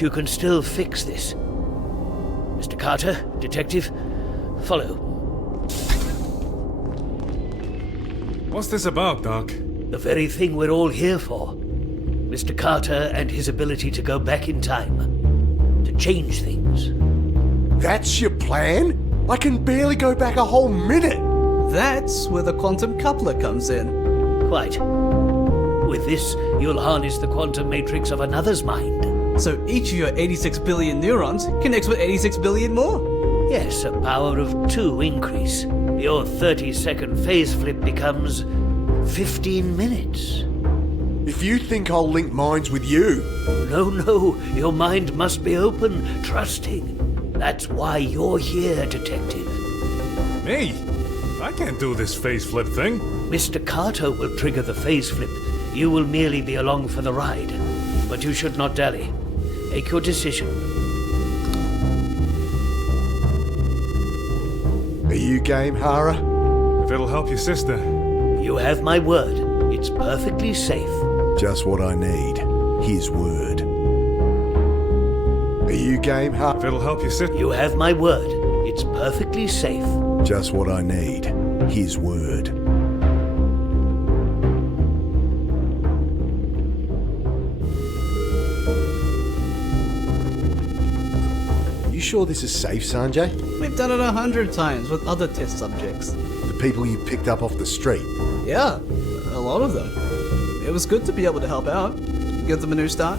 you can still fix this. Mr. Carter, detective, follow. What's this about, Doc? The very thing we're all here for. Mr. Carter and his ability to go back in time. To change things. That's your plan? I can barely go back a whole minute! That's where the quantum coupler comes in. Quite. With this, you'll harness the quantum matrix of another's mind. So each of your 86 billion neurons connects with 86 billion more. Yes, a power of 2 increase. Your 30-second phase flip becomes 15 minutes. If you think I'll link minds with you... No, your mind must be open, trusting. That's why you're here, detective. Me? I can't do this face flip thing. Mr. Carter will trigger the phase flip. You will merely be along for the ride. But you should not dally. Make your decision. Are you game, Hara? If it'll help your sister. You have my word. It's perfectly safe. Just what I need. His word. Are you game, Hara? If it'll help your sister. You have my word. It's perfectly safe. Just what I need. His word. You sure this is safe, Sanjay? We've done it 100 times with other test subjects. The people you picked up off the street. Yeah, a lot of them. It was good to be able to help out. Give them a new start.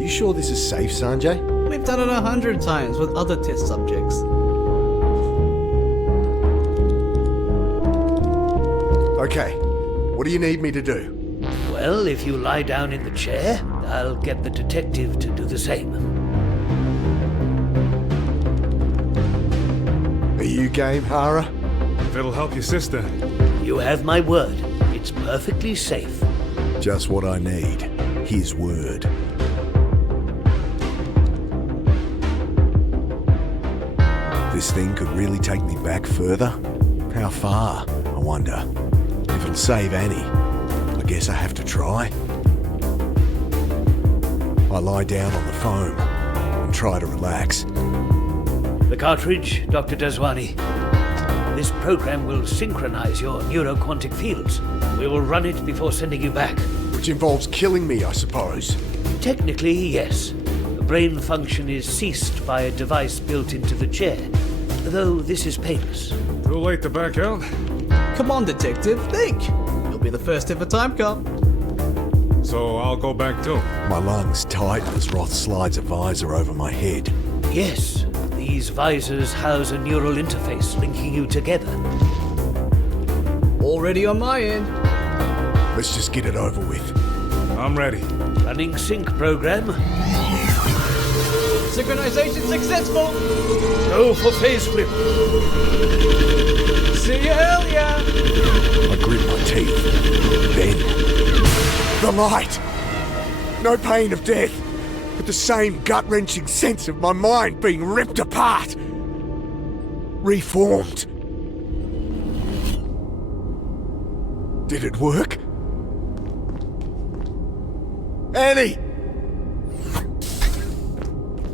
You sure this is safe, Sanjay? We've done it 100 times with other test subjects. Okay, what do you need me to do? Well, if you lie down in the chair, I'll get the detective to do the same. Are you game, Hara? If it'll help your sister. You have my word. It's perfectly safe. Just what I need. His word. This thing could really take me back further? How far, I wonder? If it'll save Annie, I guess I have to try. I lie down on the foam and try to relax. The cartridge, Dr. Daswani. This program will synchronize your neuroquantic fields. We will run it before sending you back. Which involves killing me, I suppose. Technically, yes. The brain function is ceased by a device built into the chair, though this is painless. Too late to back out? Come on, detective, think! You'll be the first if a time comes. so I'll go back too. My lungs tighten as Roth slides a visor over my head. Yes, these visors house a neural interface linking you together. Already on my end. Let's just get it over with. I'm ready. Running sync program. Synchronization successful! Go for phase flip. See ya, hell yeah! I grit my teeth. Then, the light! No pain of death, but the same gut-wrenching sense of my mind being ripped apart. Reformed. Did it work? Annie!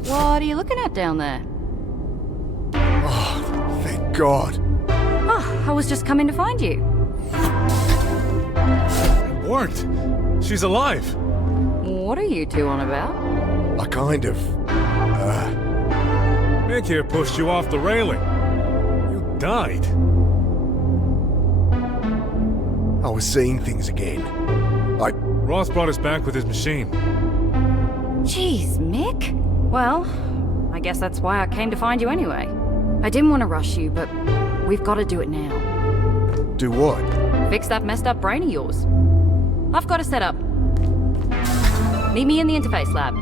What are you looking at down there? Oh, thank God. Oh, I was just coming to find you. It worked. She's alive. What are you two on about? I kind of... Nick here pushed you off the railing. You died. I was seeing things again. Roth brought us back with his machine. Jeez, Mick. Well, I guess that's why I came to find you anyway. I didn't want to rush you, but we've got to do it now. Do what? Fix that messed up brain of yours. I've got to set up. Meet me in the interface lab.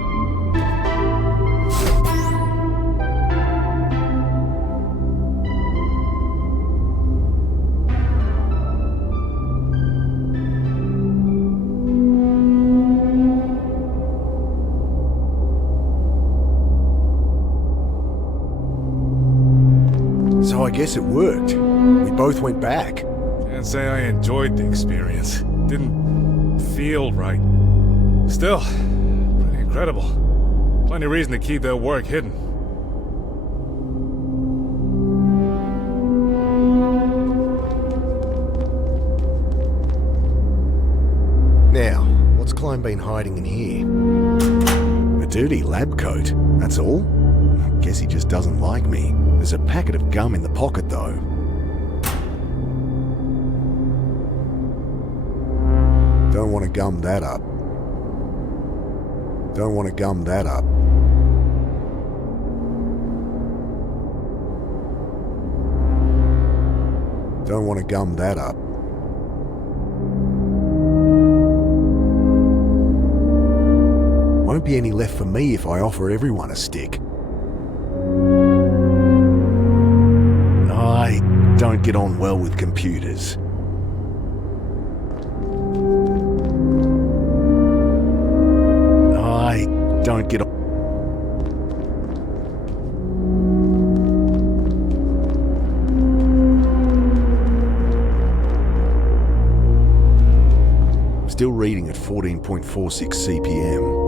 So I guess it worked. We both went back. Can't say I enjoyed the experience. Didn't feel right. Still, pretty incredible. Plenty of reason to keep their work hidden. Now, what's Klein been hiding in here? A dirty lab coat, that's all? Guess he just doesn't like me. There's a packet of gum in the pocket, though. Don't want to gum that up. Don't want to gum that up. Don't want to gum that up. Won't be any left for me if I offer everyone a stick. I don't get on well with computers. I don't get on. Still reading at 14.46 CPM.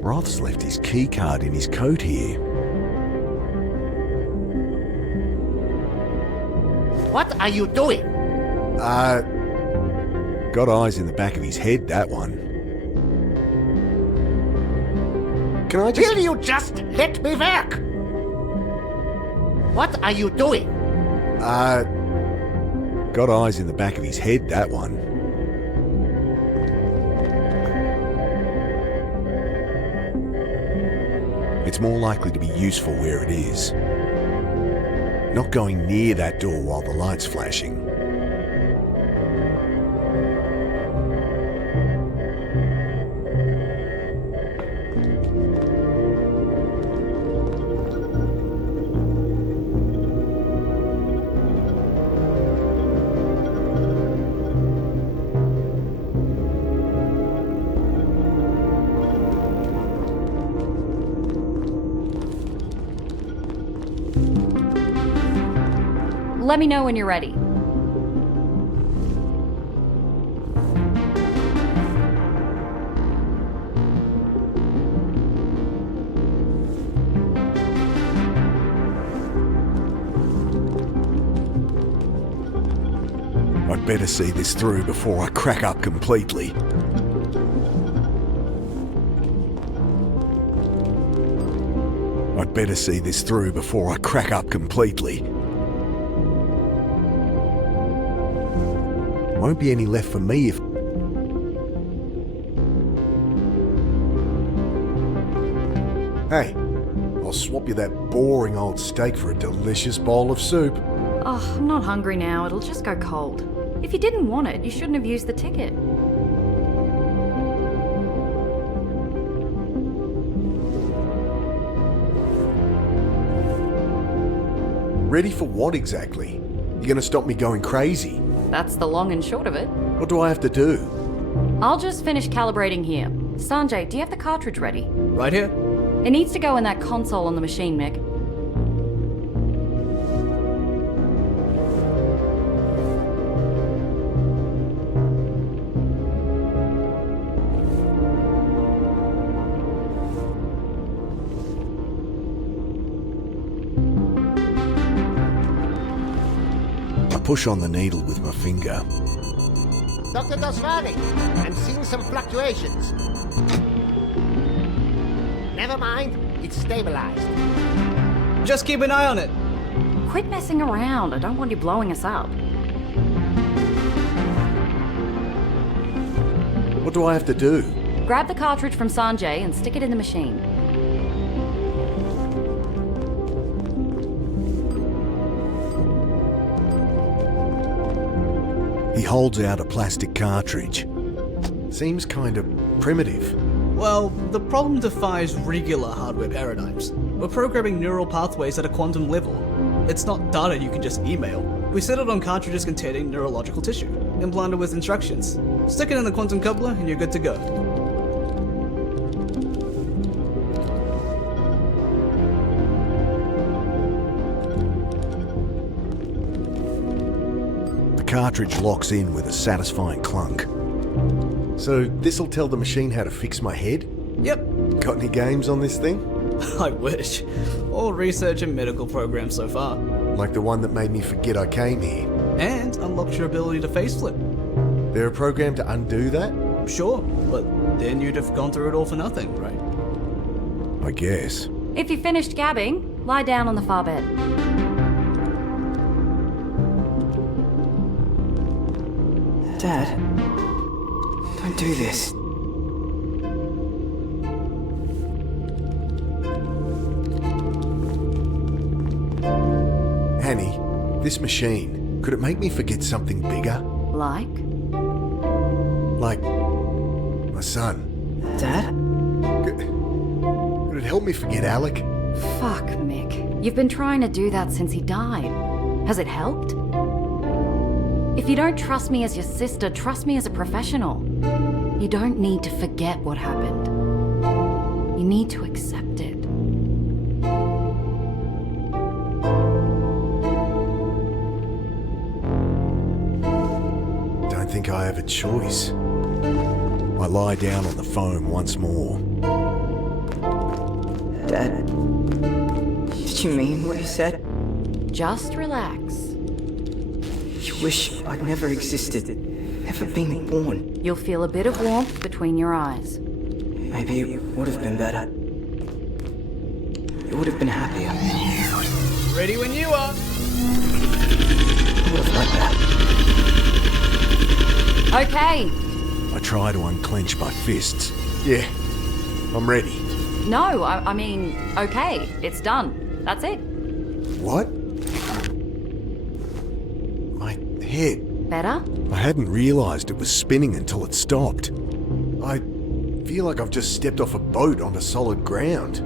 Roth's left his keycard in his coat here. What are you doing? Got eyes in the back of his head, that one. Can I just... Will you just let me work? What are you doing? Got eyes in the back of his head, that one. It's more likely to be useful where it is. Not going near that door while the light's flashing. Let me know when you're ready. I'd better see this through before I crack up completely. I'd better see this through before I crack up completely. Won't be any left for me if... Hey, I'll swap you that boring old steak for a delicious bowl of soup. Oh, I'm not hungry now. It'll just go cold. If you didn't want it, you shouldn't have used the ticket. Ready for what exactly? You gonna stop me going crazy? That's the long and short of it. What do I have to do? I'll just finish calibrating here. Sanjay, do you have the cartridge ready? Right here? It needs to go in that console on the machine, Mick. I push on the needle with my finger. Dr. Dosrani, I'm seeing some fluctuations. Never mind, it's stabilized. Just keep an eye on it. Quit messing around. I don't want you blowing us up. What do I have to do? Grab the cartridge from Sanjay and stick it in the machine. He holds out a plastic cartridge. Seems kind of primitive. Well, the problem defies regular hardware paradigms. We're programming neural pathways at a quantum level. It's not data you can just email. We set it on cartridges containing neurological tissue, implanted with instructions. Stick it in the quantum coupler and you're good to go. The cartridge locks in with a satisfying clunk. So this'll tell the machine how to fix my head? Yep, Got any games on this thing? I wish. All research and medical programs so far. Like the one that made me forget I came here. And unlocks your ability to face flip. They're a program to undo that? Sure, but then you'd have gone through it all for nothing, right? I guess. If you finished gabbing, lie down on the far bed. Dad, don't do this. Annie, this machine, could it make me forget something bigger? Like? Like my son. Dad? Could it help me forget Alec? Fuck, Mick. You've been trying to do that since he died. Has it helped? If you don't trust me as your sister, trust me as a professional. You don't need to forget what happened. You need to accept it. Don't think I have a choice. I lie down on the foam once more. Dad, did you mean what you said? Just relax. You wish I'd never existed, never been born. You'll feel a bit of warmth between your eyes. Maybe it would have been better. You would have been happier. Ready when you are. I would have liked that. Okay. I try to unclench my fists. Yeah, I'm ready. No, I mean, okay. It's done. That's it. What? head. Better? I hadn't realised it was spinning until it stopped. I feel like I've just stepped off a boat onto solid ground.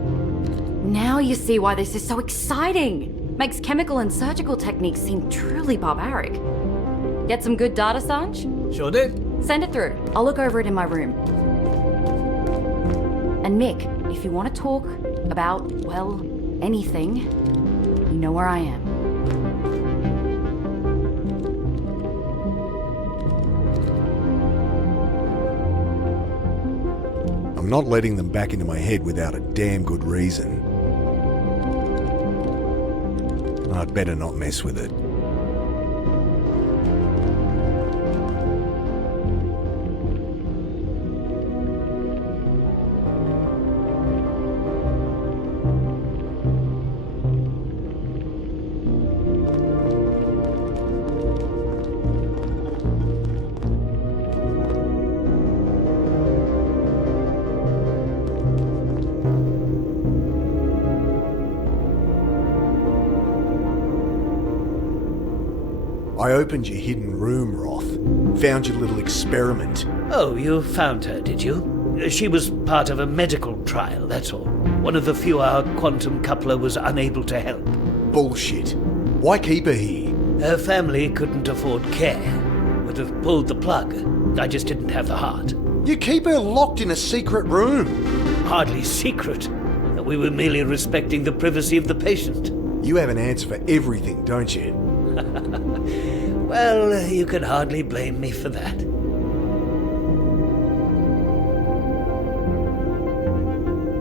Now you see why this is so exciting. Makes chemical and surgical techniques seem truly barbaric. Get some good data, Sanj? Sure did. Send it through. I'll look over it in my room. And Mick, if you want to talk about, well, anything, you know where I am. I'm not letting them back into my head without a damn good reason. I'd better not mess with it. I opened your hidden room, Roth. Found your little experiment. Oh, you found her, did you? She was part of a medical trial, that's all. One of the few our quantum coupler was unable to help. Bullshit. Why keep her here? Her family couldn't afford care. Would have pulled the plug. I just didn't have the heart. You keep her locked in a secret room. Hardly secret. We were merely respecting the privacy of the patient. You have an answer for everything, don't you? Well, you can hardly blame me for that.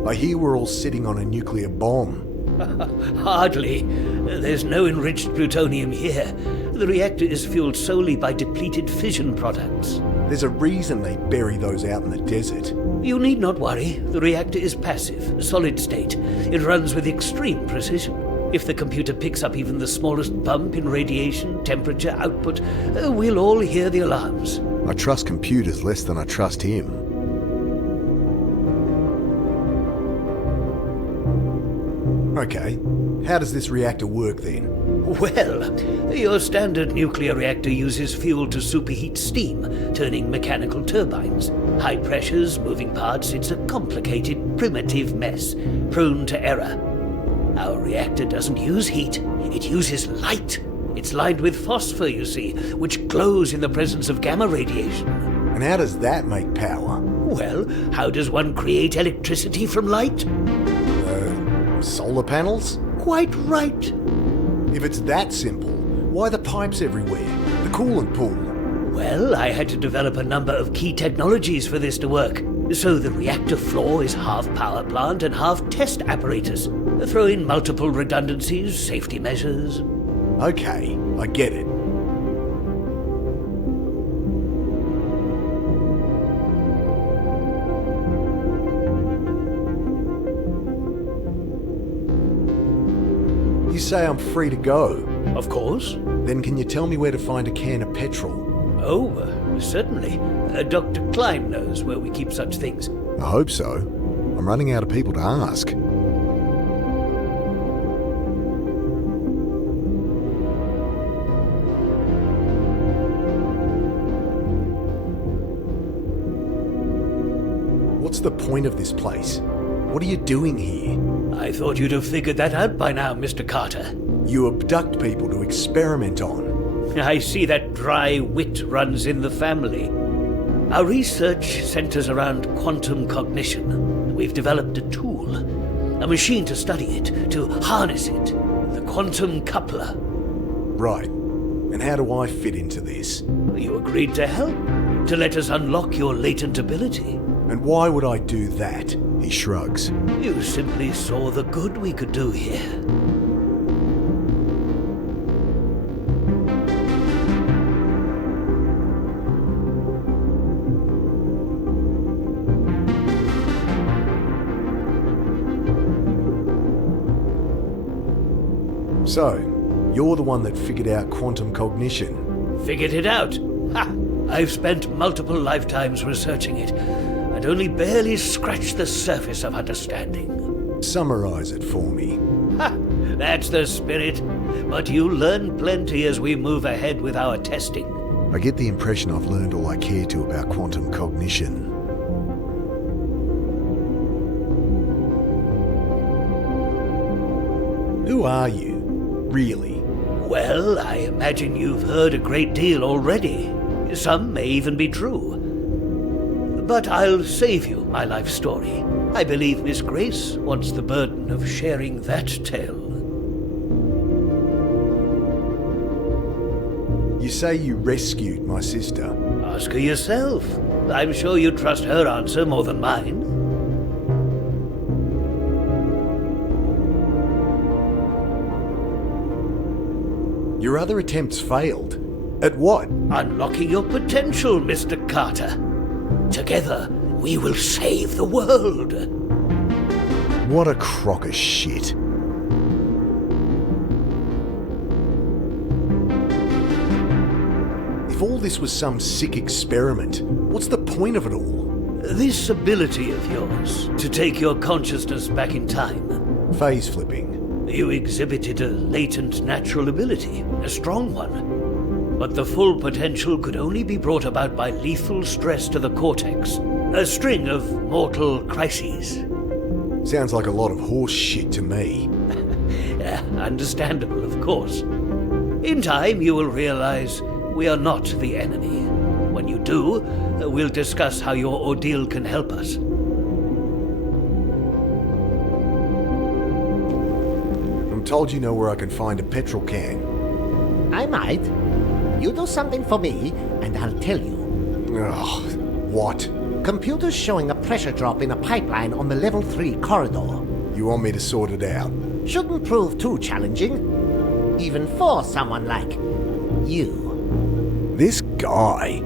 I hear we're all sitting on a nuclear bomb. Hardly. There's no enriched plutonium here. The reactor is fueled solely by depleted fission products. There's a reason they bury those out in the desert. You need not worry. The reactor is passive, solid state. It runs with extreme precision. If the computer picks up even the smallest bump in radiation, temperature, output, we'll all hear the alarms. I trust computers less than I trust him. Okay, how does this reactor work then? Well, your standard nuclear reactor uses fuel to superheat steam, turning mechanical turbines. High pressures, moving parts, it's a complicated, primitive mess, prone to error. Our reactor doesn't use heat, it uses light. It's lined with phosphor, you see, which glows in the presence of gamma radiation. And how does that make power? Well, how does one create electricity from light? Solar panels? Quite right. If it's that simple, why the pipes everywhere? The coolant pool? Well, I had to develop a number of key technologies for this to work. So the reactor floor is half power plant and half test apparatus. Throw in multiple redundancies, safety measures. Okay, I get it. You say I'm free to go. Of course. Then can you tell me where to find a can of petrol? Oh, certainly. Dr. Klein knows where we keep such things. I hope so. I'm running out of people to ask. What's the point of this place? What are you doing here? I thought you'd have figured that out by now, Mr. Carter. You abduct people to experiment on. I see that dry wit runs in the family. Our research centers around quantum cognition. We've developed a tool, a machine to study it, to harness it, the quantum coupler. Right. And how do I fit into this? You agreed to help, to let us unlock your latent ability. And why would I do that? He shrugs. You simply saw the good we could do here. So, you're the one that figured out quantum cognition. Figured it out? Ha! I've spent multiple lifetimes researching it, and only barely scratched the surface of understanding. Summarize it for me. Ha! That's the spirit. But you'll learn plenty as we move ahead with our testing. I get the impression I've learned all I care to about quantum cognition. Who are you, really? Well, I imagine you've heard a great deal already. Some may even be true. But I'll save you my life story. I believe Miss Grace wants the burden of sharing that tale. You say you rescued my sister. Ask her yourself. I'm sure you trust her answer more than mine. Your other attempts failed. At what? Unlocking your potential, Mr. Carter. Together, we will save the world. What a crock of shit. If all this was some sick experiment, what's the point of it all? This ability of yours to take your consciousness back in time. Phase flipping. You exhibited a latent natural ability, a strong one. But the full potential could only be brought about by lethal stress to the cortex. A string of mortal crises. Sounds like a lot of horse shit to me. Understandable, of course. In time, you will realize we are not the enemy. When you do, we'll discuss how your ordeal can help us. I'm told you know where I can find a petrol can. I might. You do something for me, and I'll tell you. Ugh, what? Computers showing a pressure drop in a pipeline on the level 3 corridor. You want me to sort it out? Shouldn't prove too challenging. Even for someone like you. This guy.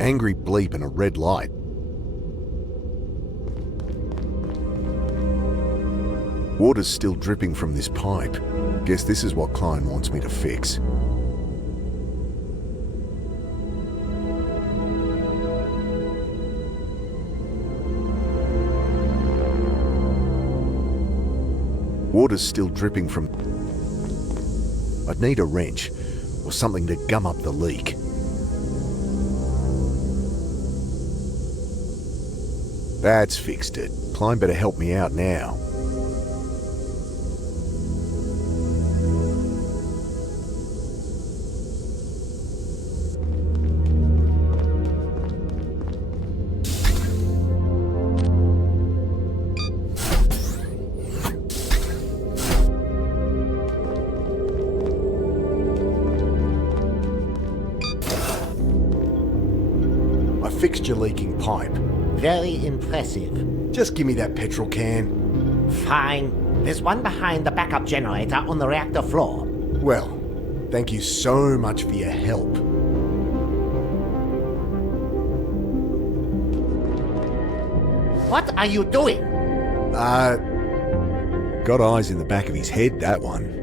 Angry bleep and a red light. Water's still dripping from this pipe. Guess this is what Klein wants me to fix. Water's still dripping from... I'd need a wrench or something to gum up the leak. That's fixed it. Klein better help me out now. I fixed your leaking pipe. Very impressive. Just give me that petrol can. Fine. There's one behind the backup generator on the reactor floor. Well, thank you so much for your help. What are you doing? Got eyes in the back of his head, that one.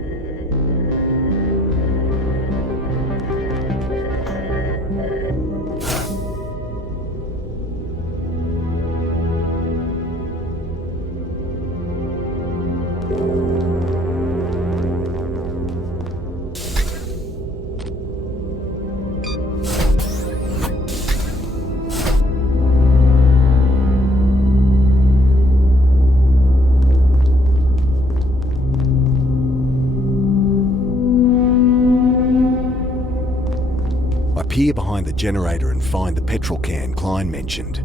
I peer behind the generator and find the petrol can Klein mentioned.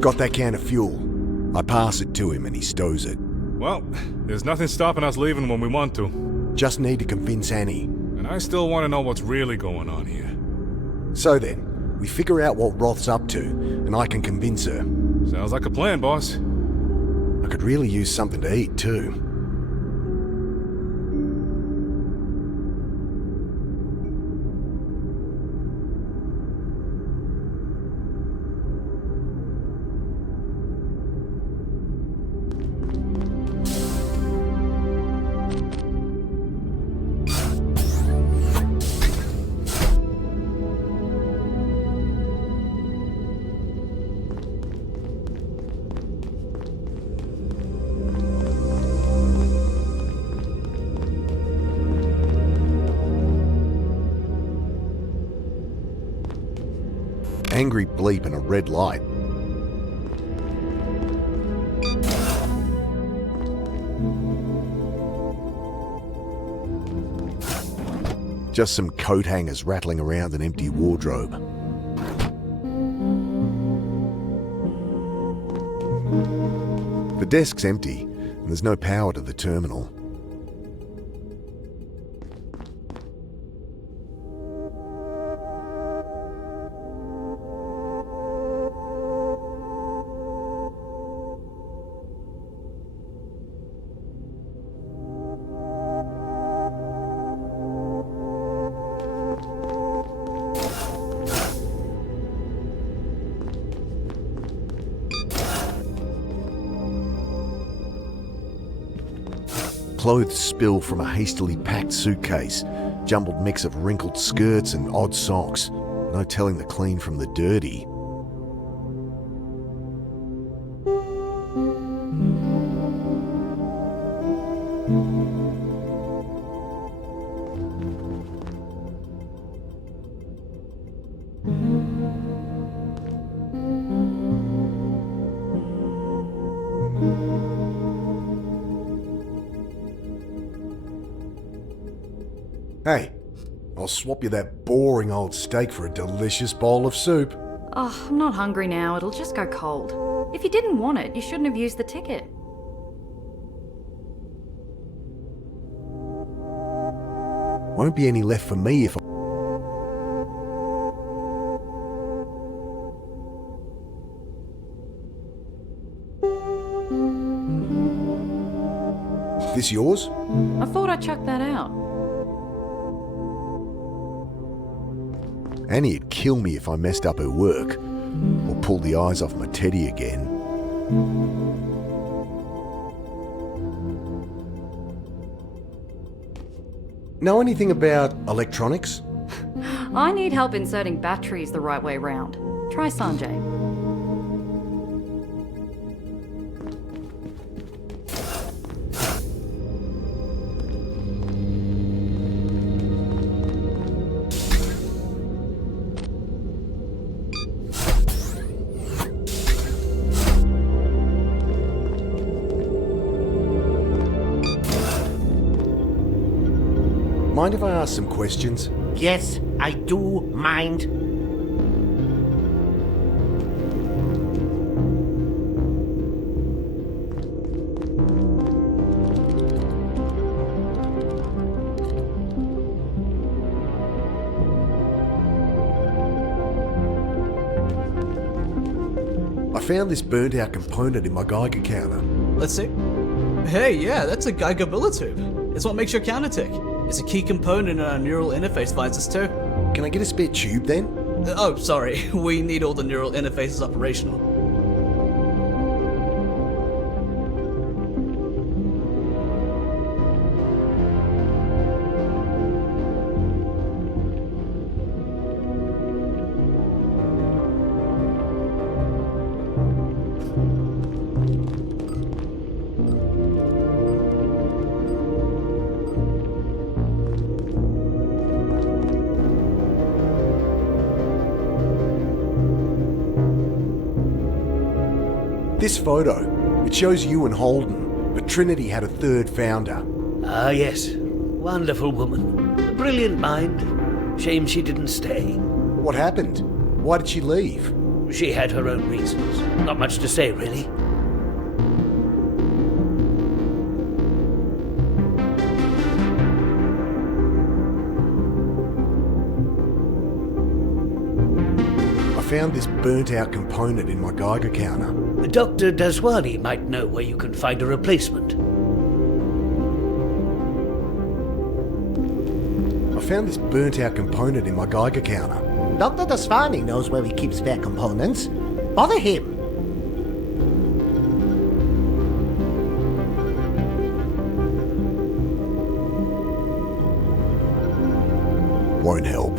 Got that can of fuel. I pass it to him and he stows it. Well, there's nothing stopping us leaving when we want to. Just need to convince Annie. And I still want to know what's really going on here. So then, we figure out what Roth's up to, and I can convince her. Sounds like a plan, boss. I could really use something to eat too. Angry bleep and a red light. Just some coat hangers rattling around an empty wardrobe. The desk's empty, and there's no power to the terminal. Clothes spill from a hastily packed suitcase, jumbled mix of wrinkled skirts and odd socks. No telling the clean from the dirty. Hey, I'll swap you that boring old steak for a delicious bowl of soup. Oh, I'm not hungry now. It'll just go cold. If you didn't want it, you shouldn't have used the ticket. Won't be any left for me if I... This yours? I thought I'd chuck that out. Annie'd kill me if I messed up her work, or pulled the eyes off my teddy again. Know anything about electronics? I need help inserting batteries the right way round. Try Sanjay. Mind if I ask some questions? Yes, I do mind. I found this burnt out component in my Geiger counter. Let's see. Hey, yeah, that's a Geiger tube. It's what makes your counter tick. It's a key component in our neural interface devices too. Can I get a spare tube then? Oh, sorry. We need all the neural interfaces operational. This photo, it shows you and Holden, but Trinity had a third founder. Ah, yes. Wonderful woman. A brilliant mind. Shame she didn't stay. What happened? Why did she leave? She had her own reasons. Not much to say, really. I found this burnt-out component in my Geiger counter. Dr. Daswani might know where you can find a replacement. I found this burnt-out component in my Geiger counter. Dr. Daswani knows where he keeps spare components. Bother him. Won't help.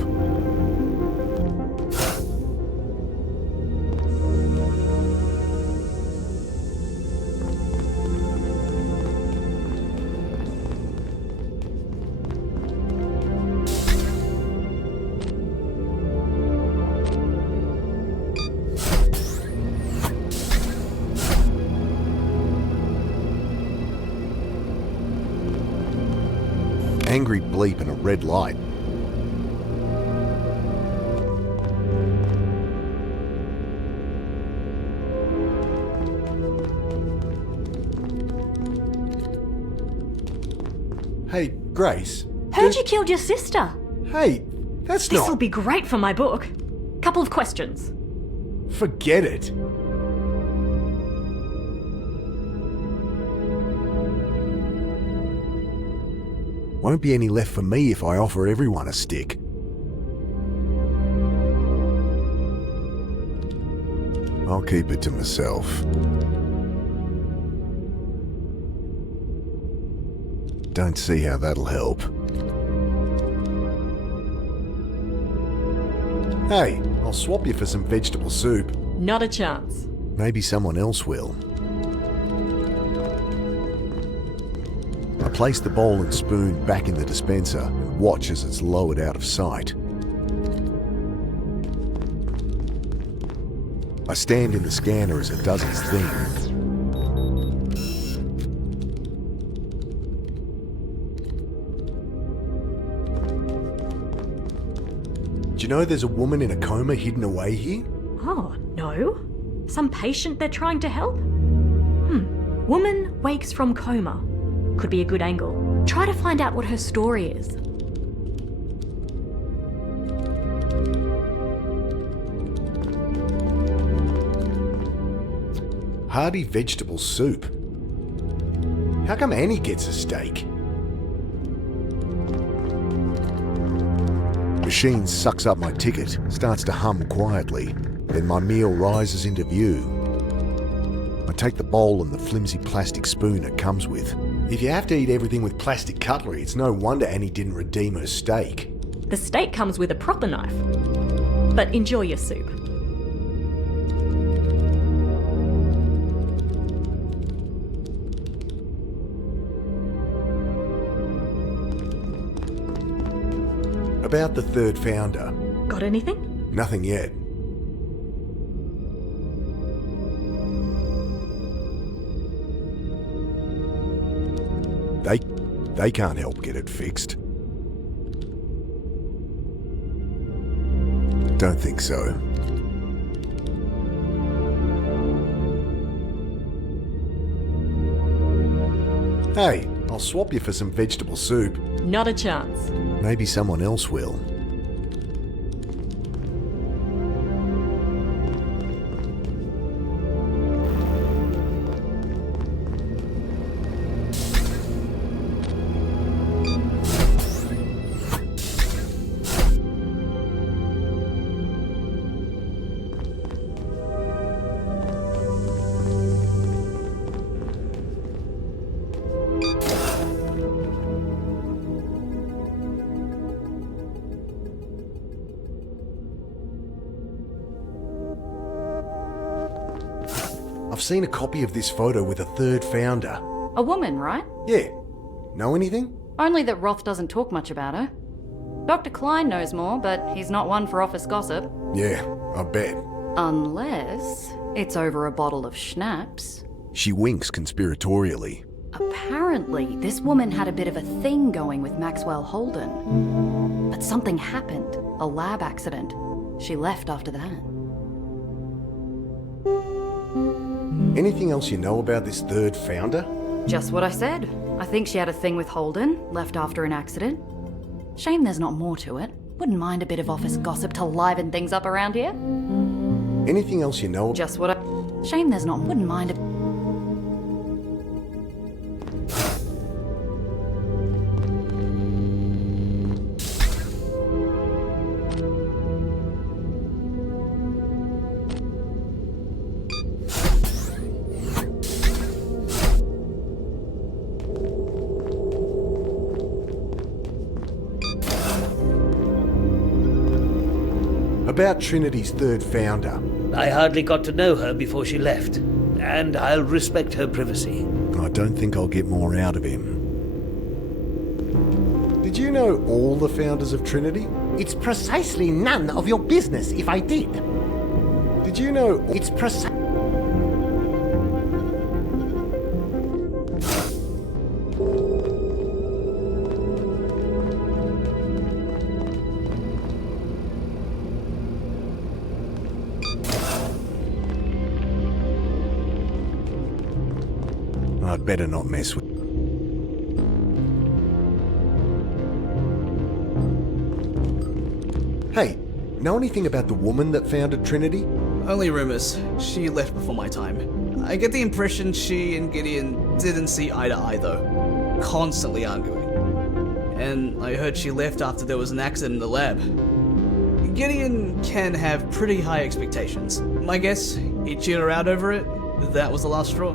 Angry bleep and a red light. Hey, Grace. Heard you killed your sister. Hey, that's This'll not... be great for my book. Couple of questions. Forget it. Won't be any left for me if I offer everyone a stick. I'll keep it to myself. Don't see how that'll help. Hey, I'll swap you for some vegetable soup. Not a chance. Maybe someone else will. I place the bowl and spoon back in the dispenser and watch as it's lowered out of sight. I stand in the scanner as it does its thing. Do you know there's a woman in a coma hidden away here? Oh, no. Some patient they're trying to help? Woman wakes from coma. Could be a good angle. Try to find out what her story is. Hearty vegetable soup. How come Annie gets a steak? Machine sucks up my ticket, starts to hum quietly. Then my meal rises into view. I take the bowl and the flimsy plastic spoon it comes with. If you have to eat everything with plastic cutlery, it's no wonder Annie didn't redeem her steak. The steak comes with a proper knife. But enjoy your soup. About the third founder. Got anything? Nothing yet. They can't help get it fixed. Don't think so. Hey, I'll swap you for some vegetable soup. Not a chance. Maybe someone else will. I've seen a copy of this photo with a third founder. A woman, right? Yeah. Know anything? Only that Roth doesn't talk much about her. Dr. Klein knows more, but he's not one for office gossip. Yeah, I bet. Unless it's over a bottle of schnapps. She winks conspiratorially. Apparently, this woman had a bit of a thing going with Maxwell Holden. But something happened. A lab accident. She left after that. Anything else you know about this third founder? Just what I said. I think she had a thing with Holden, left after an accident. Shame there's not more to it. Wouldn't mind a bit of office gossip to liven things up around here. Anything else you know? Just what I... Shame there's not... Wouldn't mind a... About Trinity's third founder. I hardly got to know her before she left, and I'll respect her privacy. I don't think I'll get more out of him. Did you know all the founders of Trinity? It's precisely none of your business if I did. Did you know... It's precisely... I'd better not mess with... Hey, know anything about the woman that founded Trinity? Only rumors. She left before my time. I get the impression she and Gideon didn't see eye to eye though. Constantly arguing. And I heard she left after there was an accident in the lab. Gideon can have pretty high expectations. My guess, he cheered her out over it. That was the last straw.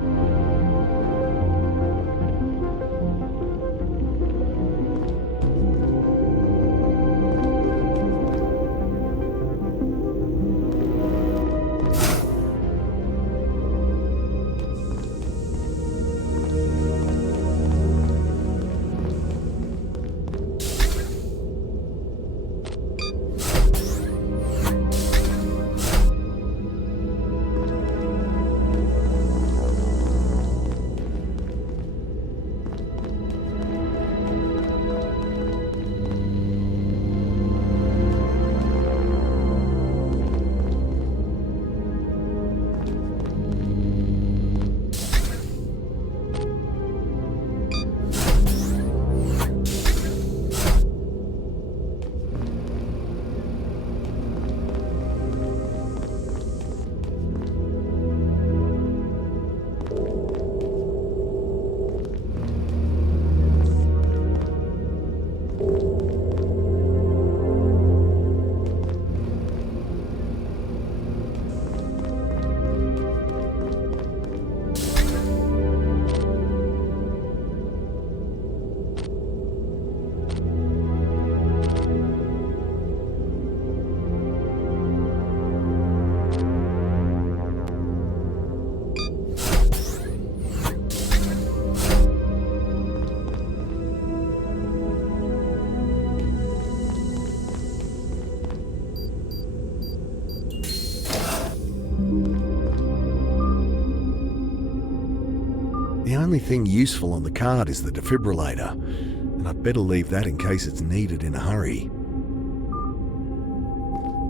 The only thing useful on the card is the defibrillator, and I'd better leave that in case it's needed in a hurry.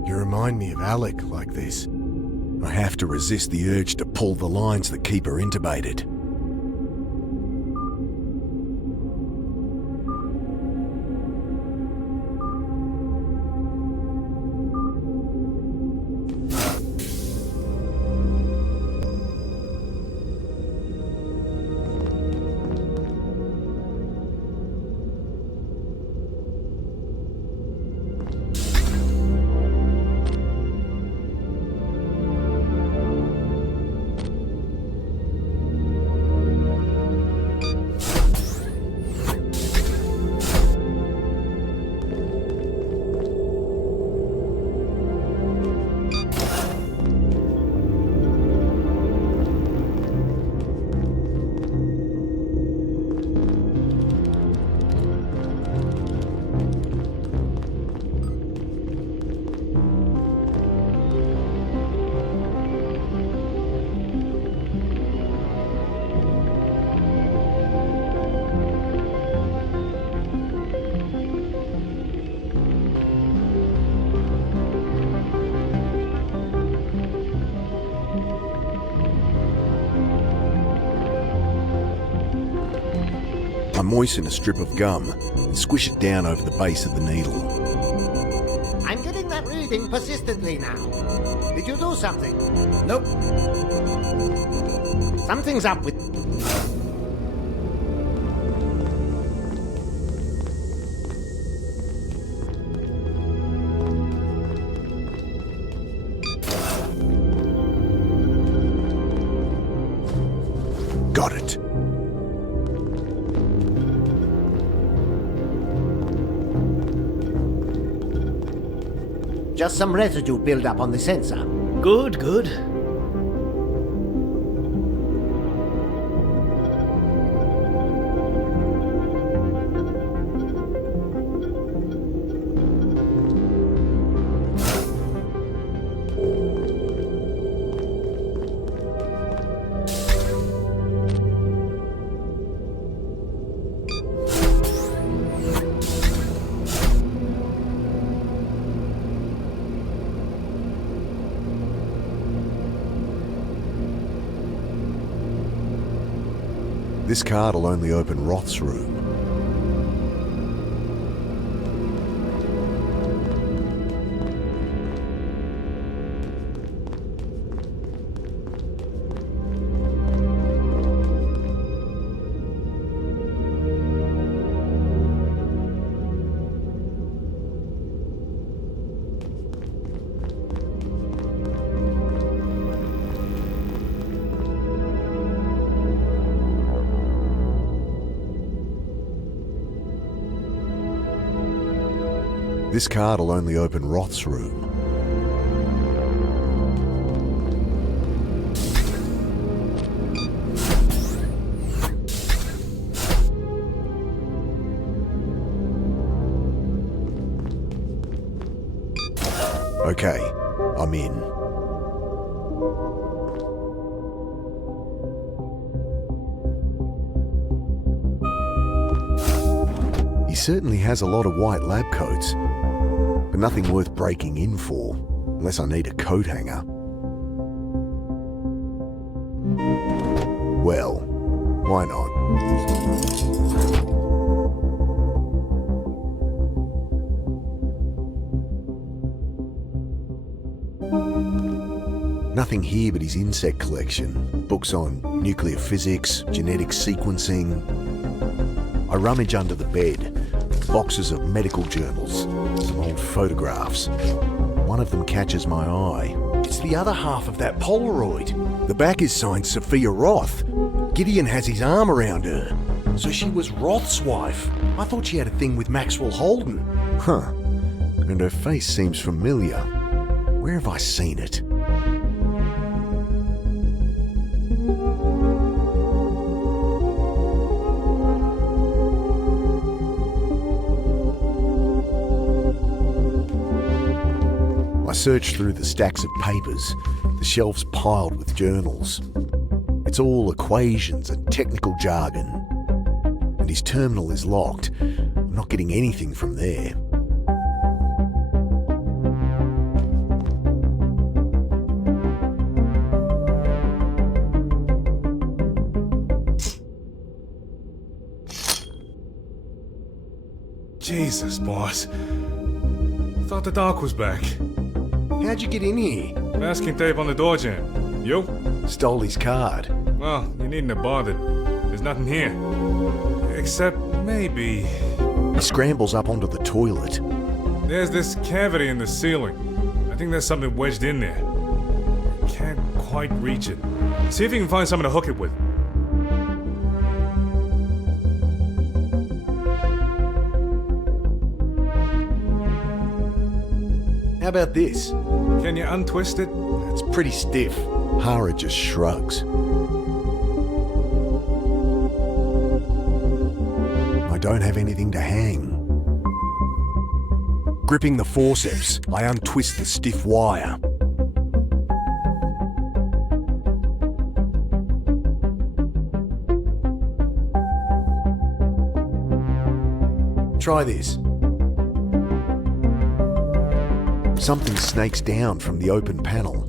You remind me of Alec like this. I have to resist the urge to pull the lines that keep her intubated. I moisten a strip of gum and squish it down over the base of the needle. I'm getting that reading persistently now. Did you do something? Nope. Something's up with... Got it. Just some residue build-up on the sensor. Good, good. This card'll only open Roth's room. This card'll only open Roth's room. Okay, I'm in. He certainly has a lot of white lab coats, but nothing worth breaking in for, unless I need a coat hanger. Well, why not? Nothing here but his insect collection, books on nuclear physics, genetic sequencing. I rummage under the bed, boxes of medical journals, some old photographs. One of them catches my eye. It's the other half of that Polaroid. The back is signed Sophia Roth. Gideon has his arm around her. So she was Roth's wife. I thought she had a thing with Maxwell Holden. Huh. And her face seems familiar. Where have I seen it? I search through the stacks of papers, the shelves piled with journals. It's all equations and technical jargon. And his terminal is locked. I'm not getting anything from there. Jesus, boss. Thought the doc was back. How'd you get in here? Masking tape on the door jamb. You? Stole his card. Well, you needn't have bothered. There's nothing here. Except maybe... He scrambles up onto the toilet. There's this cavity in the ceiling. I think there's something wedged in there. Can't quite reach it. See if you can find something to hook it with. How about this? Can you untwist it? It's pretty stiff. Hara just shrugs. I don't have anything to hang. Gripping the forceps, I untwist the stiff wire. Try this. Something snakes down from the open panel.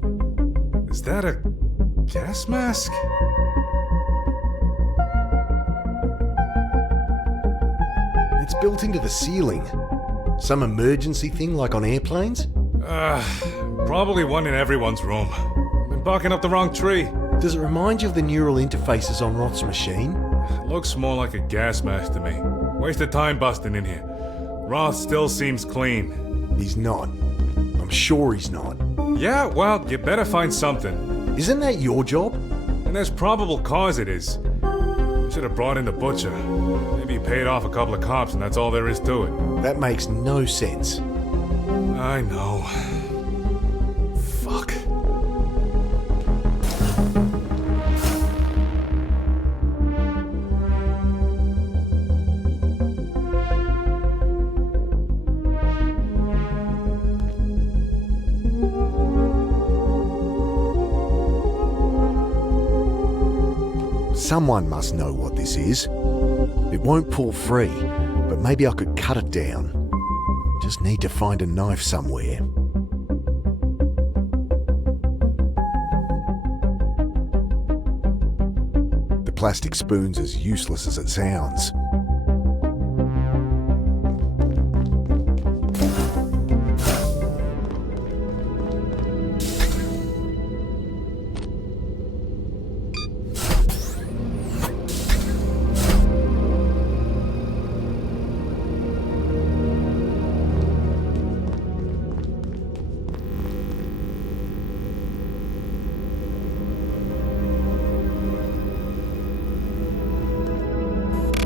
Is that a gas mask? built into the ceiling? Some emergency thing like on airplanes? Probably one in everyone's room. Been barking up the wrong tree. Does it remind you of the neural interfaces on Roth's machine? Looks more like a gas mask to me. Wasted time busting in here. Roth still seems clean. He's not. I'm sure he's not. Yeah, well, you better find something. Isn't that your job? And there's probable cause it is. I should have brought in the butcher. Maybe he paid off a couple of cops and that's all there is to it. That makes no sense. I know. Fuck. Someone must know what this is. It won't pull free, but maybe I could cut it down. Just need to find a knife somewhere. The plastic spoon's as useless as it sounds.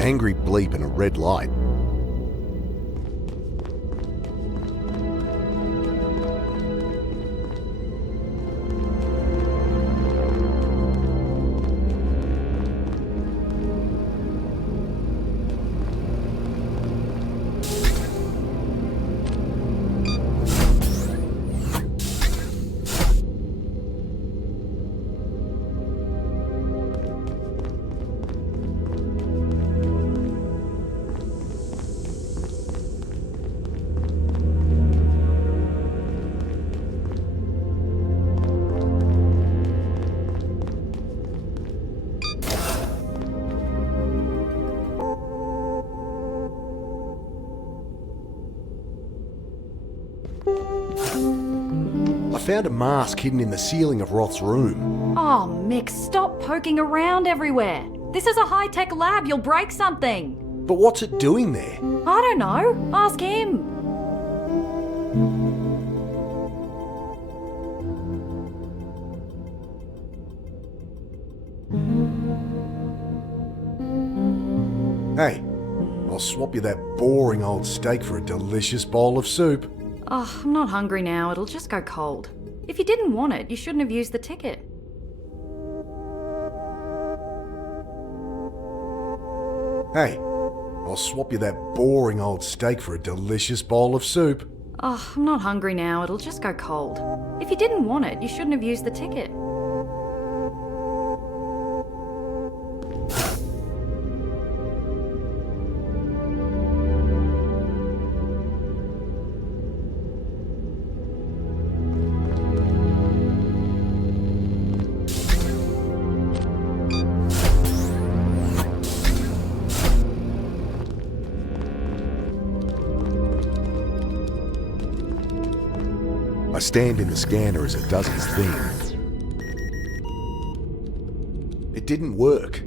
Angry bleep and a red light. I found a mask hidden in the ceiling of Roth's room. Oh, Mick, stop poking around everywhere. This is a high-tech lab. You'll break something. But what's it doing there? I don't know. Ask him. Hey, I'll swap you that boring old steak for a delicious bowl of soup. Oh, I'm not hungry now. It'll just go cold. If you didn't want it, you shouldn't have used the ticket. Hey, I'll swap you that boring old steak for a delicious bowl of soup. Oh, I'm not hungry now. It'll just go cold. If you didn't want it, you shouldn't have used the ticket. I stand in the scanner as it does its thing. It didn't work.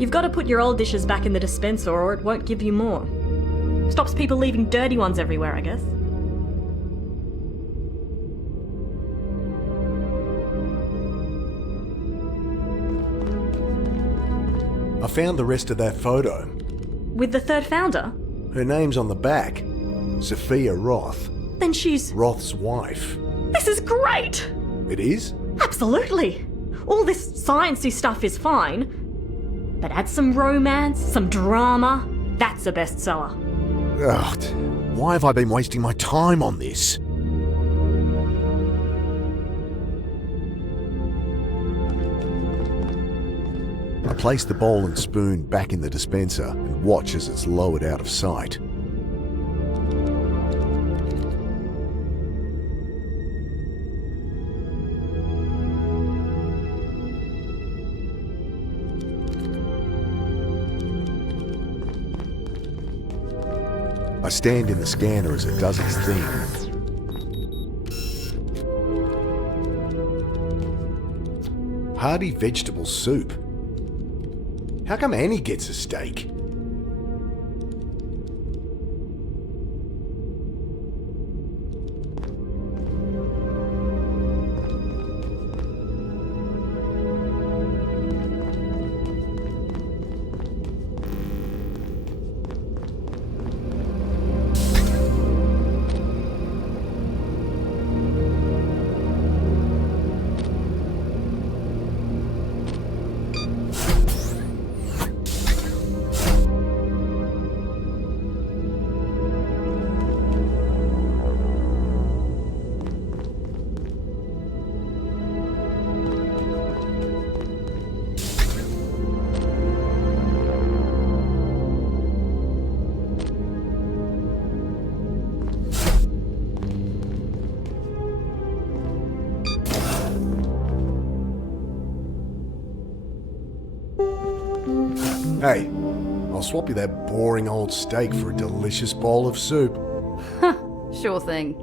You've got to put your old dishes back in the dispenser or it won't give you more. Stops people leaving dirty ones everywhere, I guess. I found the rest of that photo. With the third founder? Her name's on the back. Sophia Roth. Then she's... Roth's wife. This is great! It is? Absolutely! All this sciencey stuff is fine, but add some romance, some drama, that's a bestseller. Ugh, why have I been wasting my time on this? I place the bowl and spoon back in the dispenser and watch as it's lowered out of sight. I stand in the scanner as it does its thing. Hearty vegetable soup. How come Annie gets a steak? Hey, I'll swap you that boring old steak for a delicious bowl of soup. Sure thing.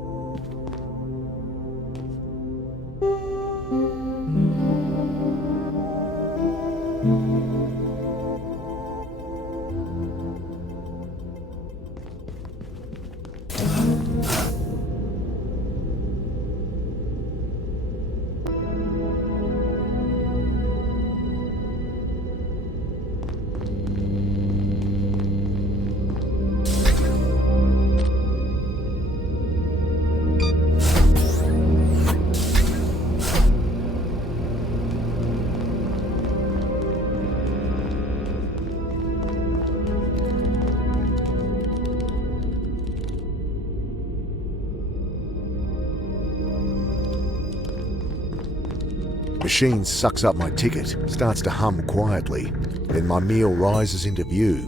Machine sucks up my ticket, starts to hum quietly, then my meal rises into view.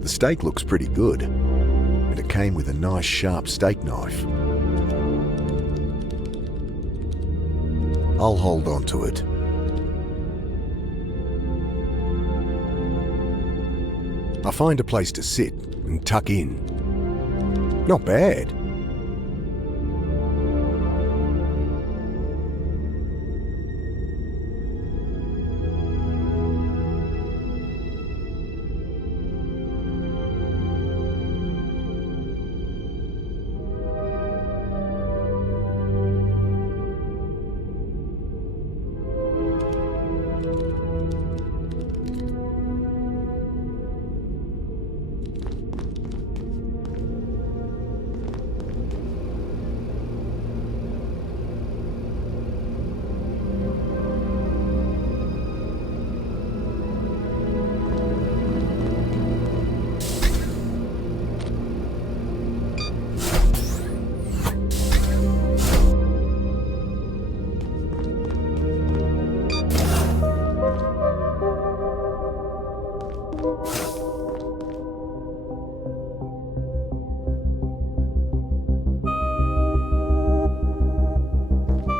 The steak looks pretty good, and it came with a nice sharp steak knife. I'll hold on to it. I find a place to sit and tuck in. Not bad.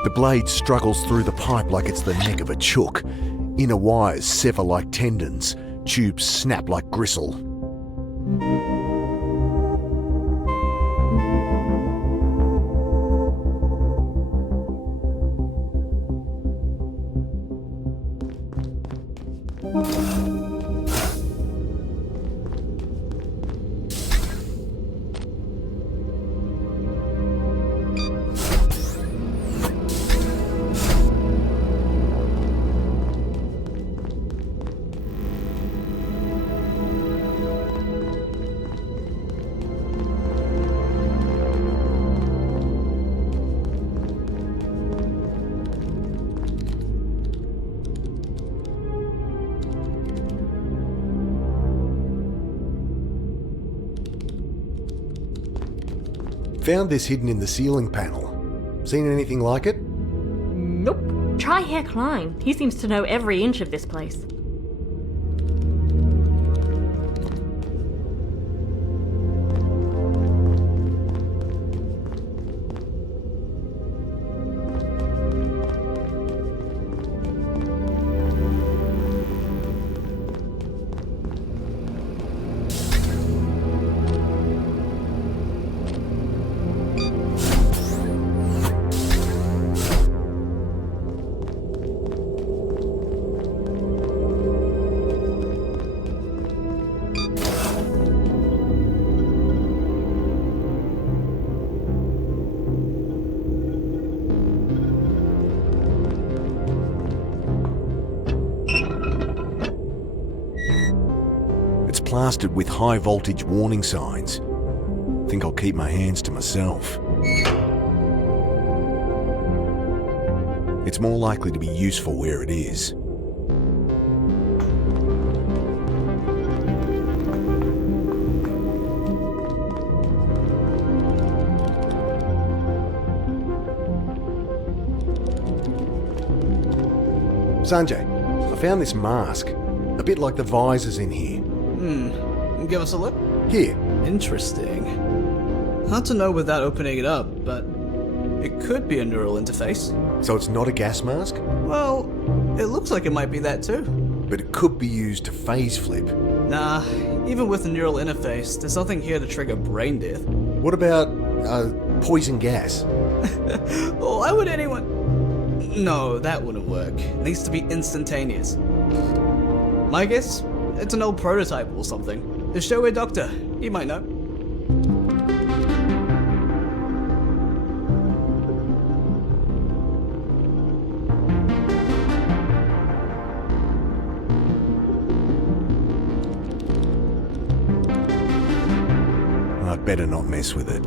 The blade struggles through the pipe like it's the neck of a chook. Inner wires sever like tendons. Tubes snap like gristle. Found this hidden in the ceiling panel. Seen anything like it? Nope. Try Herr Klein. He seems to know every inch of this place. plastered with high voltage warning signs. Think I'll keep my hands to myself. It's more likely to be useful where it is. Sanjay, I found this mask. A bit like the visors in here. Give us a look. Here. Interesting. Hard to know without opening it up, but it could be a neural interface. So it's not a gas mask, Well, it looks like it might be that too. but it could be used to phase flip. Nah, even with the neural interface, there's nothing here to trigger brain death. What about, poison gas? Oh, why would anyone... No, that wouldn't work. It needs to be instantaneous. My guess? It's an old prototype or something. Just show a doctor. He might know. I'd better not mess with it.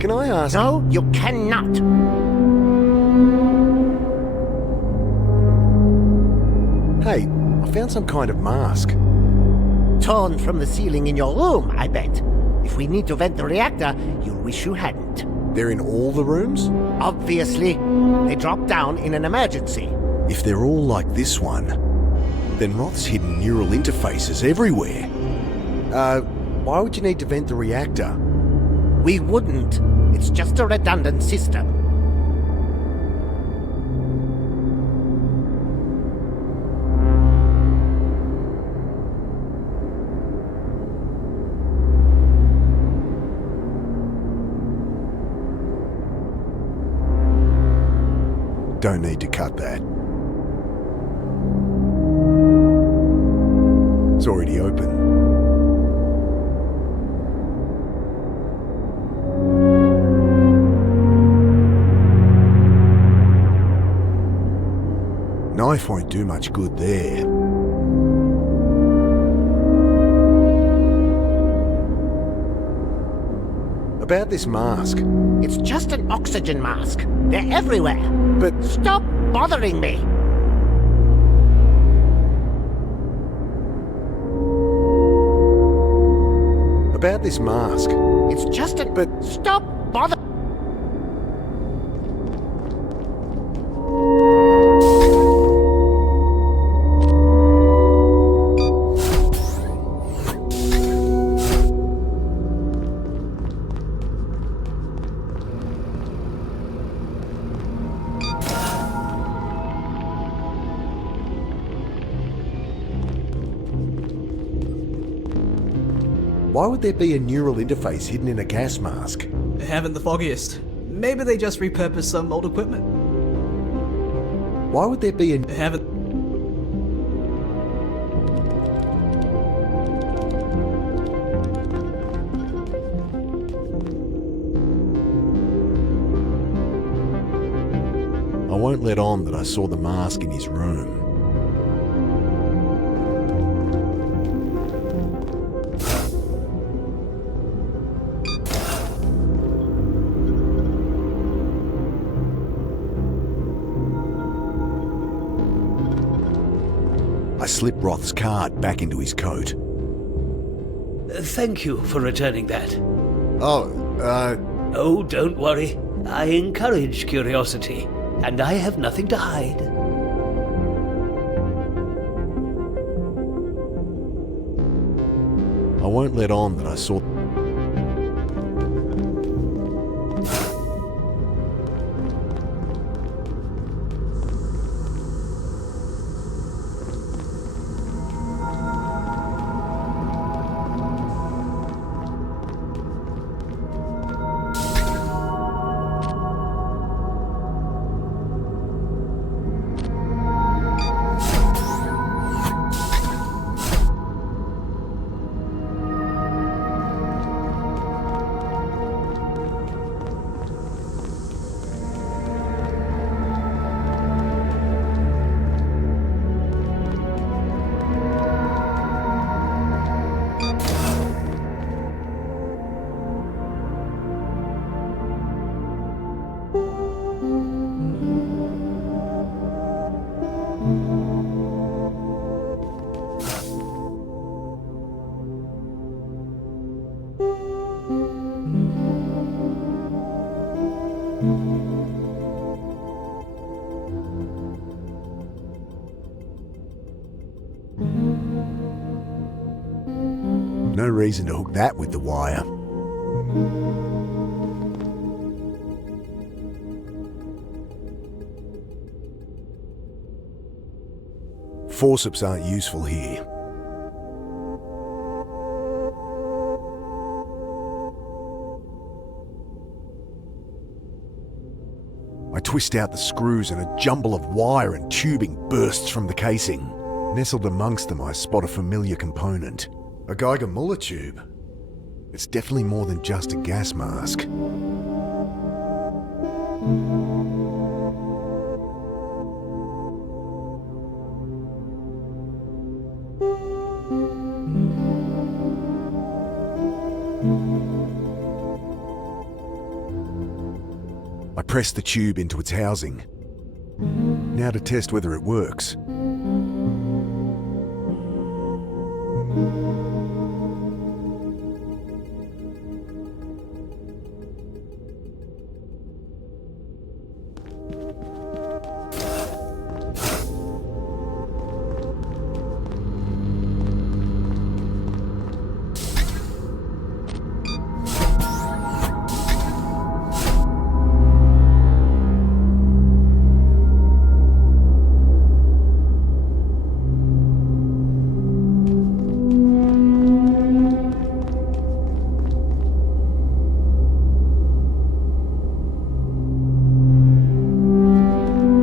Can I ask? No, you cannot. Hey, I found some kind of mask. Torn from the ceiling in your room, I bet. If we need to vent the reactor, you'll wish you hadn't. They're in all the rooms? Obviously, they drop down in an emergency. If they're all like this one, then Roth's hidden neural interfaces everywhere. Why would you need to vent the reactor? We wouldn't. It's just a redundant system. Don't need to cut that. It's already open. Knife won't do much good there. About this mask. It's just an oxygen mask. They're everywhere. But Stop bothering me. about this mask. It's just a... But stop bothering... Why would there be a neural interface hidden in a gas mask? Haven't the foggiest. Maybe they just repurposed some old equipment. Why would there be a... Haven't... I won't let on that I saw the mask in his room. I slip Roth's card back into his coat. Thank you for returning that. Oh, don't worry. I encourage curiosity, and I have nothing to hide. I won't let on that I saw... No reason to hook that with the wire. Forceps aren't useful here. I twist out the screws and a jumble of wire and tubing bursts from the casing. Nestled amongst them, I spot a familiar component. A Geiger Muller tube. It's definitely more than just a gas mask. I press the tube into its housing. Now to test whether it works.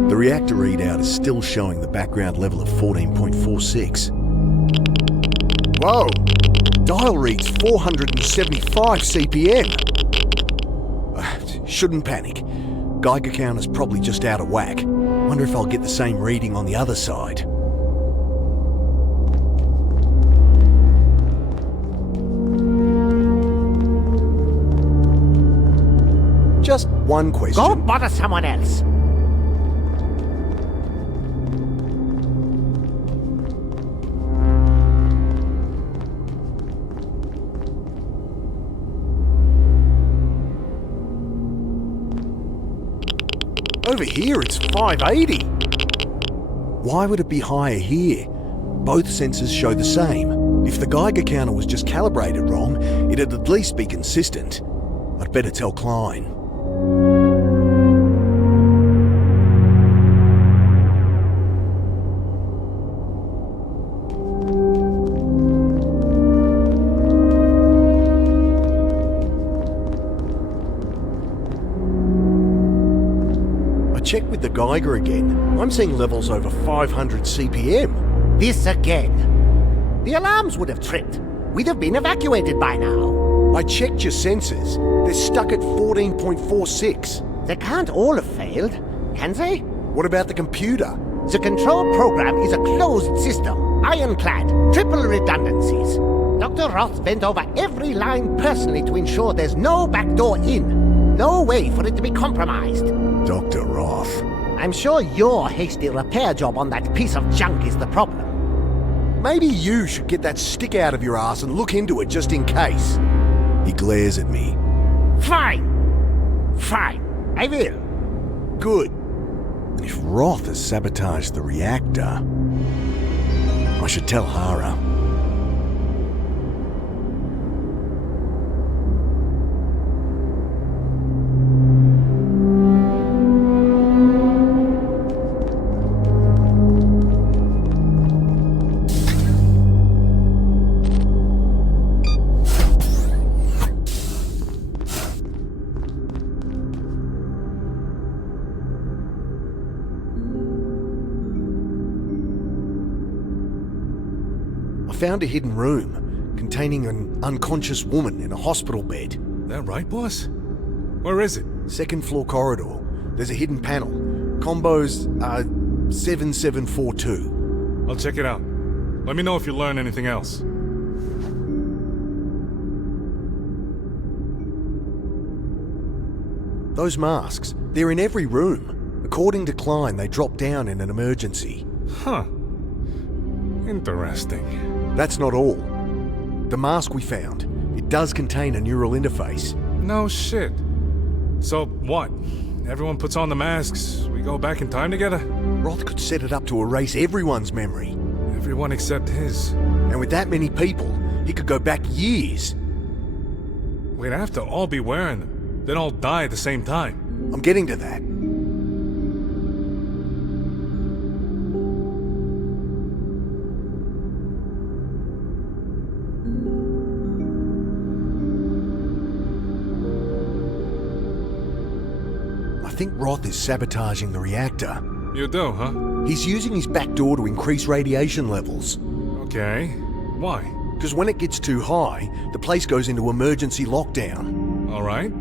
The reactor readout is still showing the background level of 14.46. Whoa! Dial reads 475 CPM. Shouldn't panic. Geiger counter's probably just out of whack. Wonder if I'll get the same reading on the other side. Just one question. Go bother someone else. Over here, it's 580. Why would it be higher here? Both sensors show the same. If the Geiger counter was just calibrated wrong, it'd at least be consistent. I'd better tell Klein. Check with the Geiger again. I'm seeing levels over 500 CPM. This again. The alarms would have tripped. We'd have been evacuated by now. I checked your sensors. They're stuck at 14.46. They can't all have failed, can they? What about the computer? The control program is a closed system, ironclad, triple redundancies. Dr. Roth bent over every line personally to ensure there's no backdoor in. No way for it to be compromised. Dr. Roth. I'm sure your hasty repair job on that piece of junk is the problem. Maybe you should get that stick out of your ass and look into it just in case. He glares at me. Fine. Fine. I will. Good. And if Roth has sabotaged the reactor, I should tell Hara. Found a hidden room containing an unconscious woman in a hospital bed. That right, boss? Where is it? Second floor corridor. There's a hidden panel. Combos 7742. I'll check it out. Let me know if you learn anything else. Those masks, they're in every room. According to Klein, they drop down in an emergency. Huh. Interesting. That's not all. The mask we found, it does contain a neural interface. No shit. So what? Everyone puts on the masks, we go back in time together? Roth could set it up to erase everyone's memory. Everyone except his. And with that many people, It could go back years. We'd have to all be wearing them, then all die at the same time. I'm getting to that. I think Roth is sabotaging the reactor. You do, huh? He's using his back door to increase radiation levels. Okay. Why? Because when it gets too high, the place goes into emergency lockdown. All right.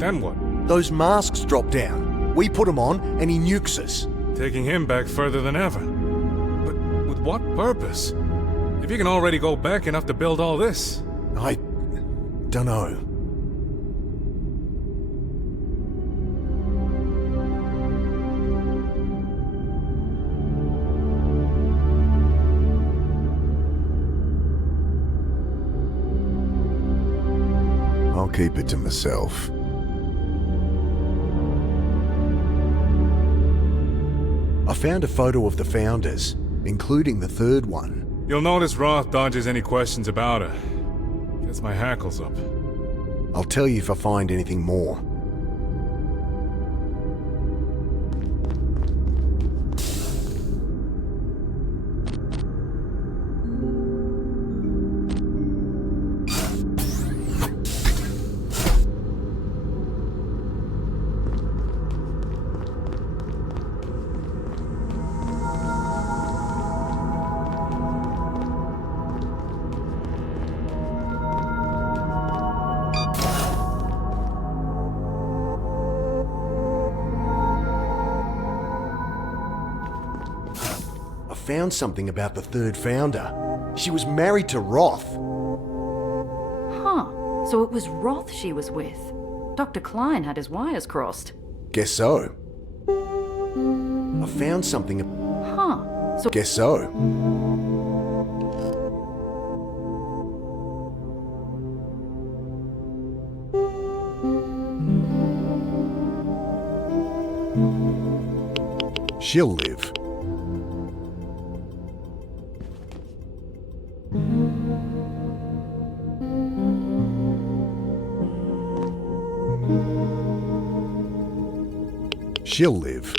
Then what? Those masks drop down. We put them on, and he nukes us. Taking him back further than ever. But with what purpose? If you can already go back enough to build all this. I don't know. I'll keep it to myself. I found a photo of the founders, including the third one. You'll notice Roth dodges any questions about her. Gets my hackles up. I'll tell you if I find anything more. Found something about the third founder. She was married to Roth. Huh. So it was Roth she was with. Dr. Klein had his wires crossed. Guess so. I found something. Huh. So Guess so. She'll live. She'll live.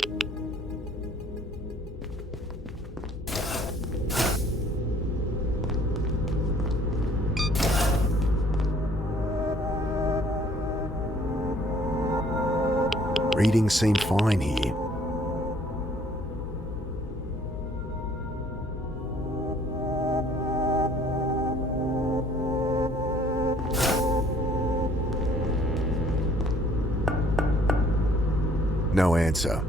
Readings seem fine here. No answer.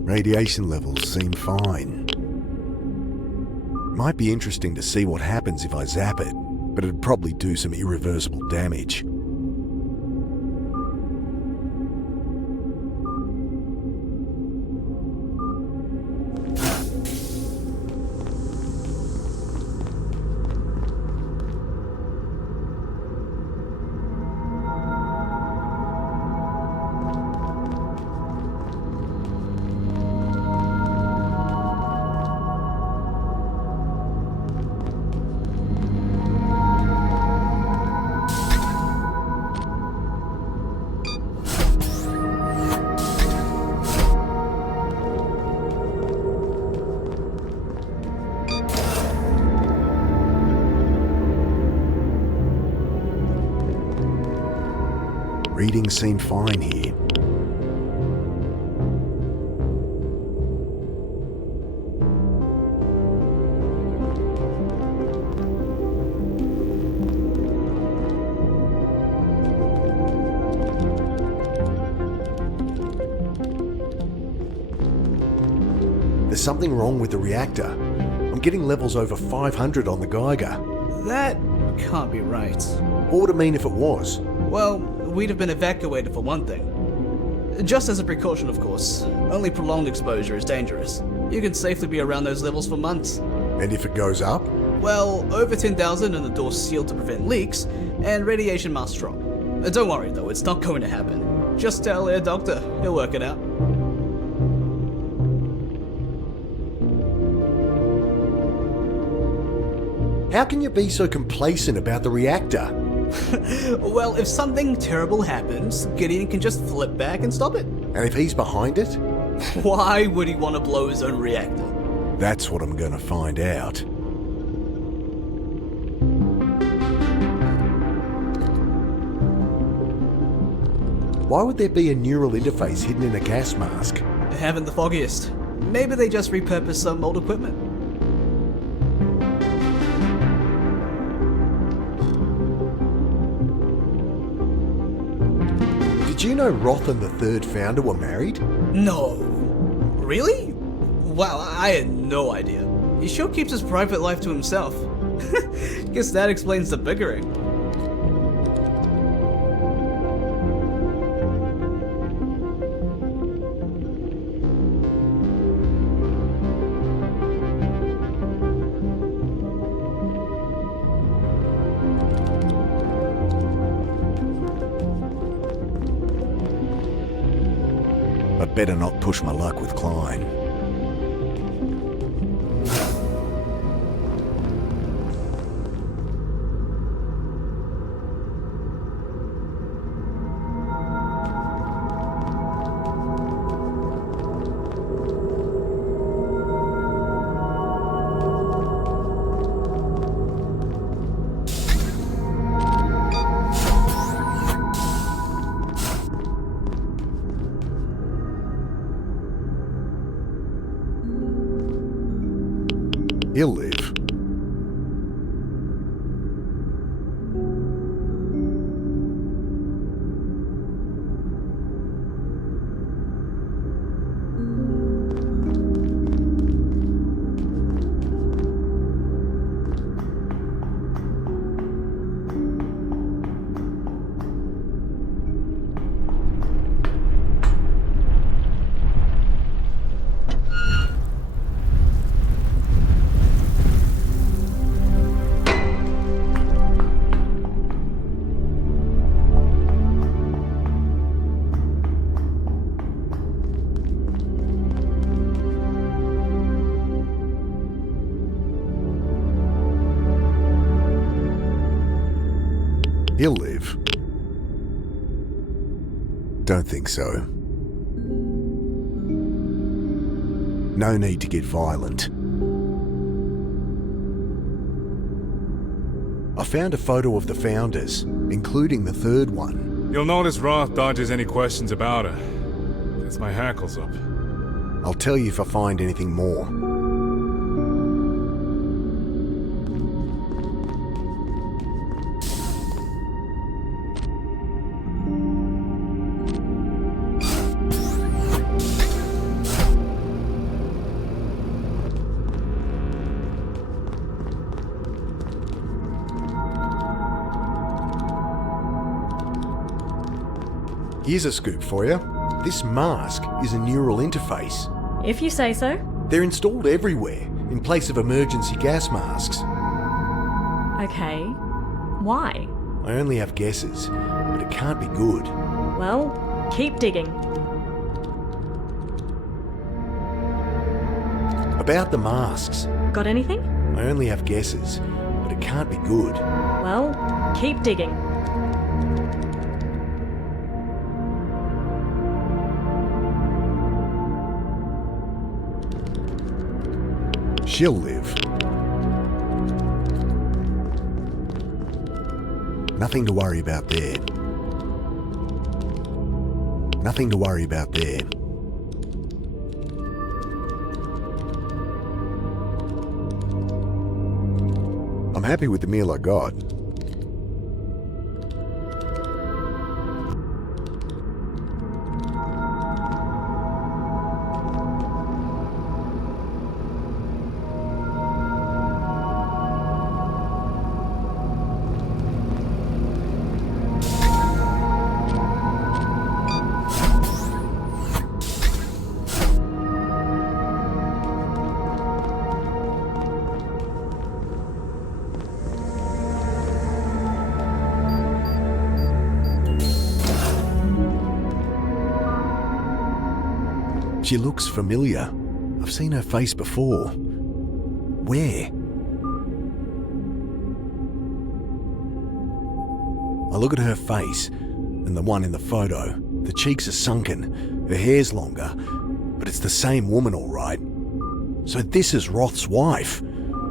Radiation levels seem fine. Might be interesting to see what happens if I zap it, but it'd probably do some irreversible damage. Readings seem fine here. There's something wrong with the reactor. I'm getting levels over 500 on the Geiger. That can't be right. What would it mean if it was? Well, we'd have been evacuated for one thing. Just as a precaution, of course. Only prolonged exposure is dangerous. You can safely be around those levels for months. And if it goes up? Well, over 10,000 and the door's sealed to prevent leaks, and radiation must drop. Don't worry though, it's not going to happen. Just tell Air Doctor, he'll work it out. How can you be so complacent about the reactor? Well, if something terrible happens, Gideon can just flip back and stop it. And if he's behind it? Why would he want to blow his own reactor? That's what I'm gonna find out. Why would there be a neural interface hidden in a gas mask? I haven't the foggiest. Maybe they just repurposed some old equipment. Did you know Roth and the third founder were married? No. Really? Wow, I had no idea. He sure keeps his private life to himself. Guess that explains the bickering. I'd better not push my luck with Klein. He'll live. He'll live. Don't think so. No need to get violent. I found a photo of the founders, including the third one. You'll notice Roth dodges any questions about her. Gets my hackles up. I'll tell you if I find anything more. Here's a scoop for you. This mask is a neural interface. If you say so. They're installed everywhere, in place of emergency gas masks. Okay. Why? I only have guesses, but it can't be good. Well, keep digging. About the masks. Got anything? I only have guesses, but it can't be good. Well, keep digging. She'll live. Nothing to worry about there. Nothing to worry about there. I'm happy with the meal I got. She looks familiar. I've seen her face before. Where? I look at her face and the one in the photo. The cheeks are sunken, her hair's longer, but it's the same woman all right. So this is Roth's wife,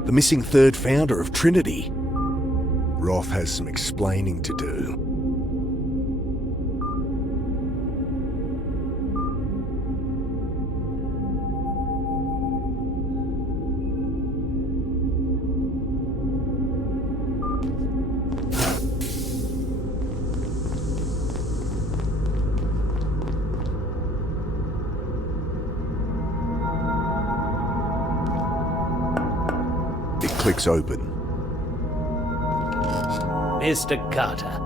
the missing third founder of Trinity. Roth has some explaining to do. It clicks open. Mr. Carter.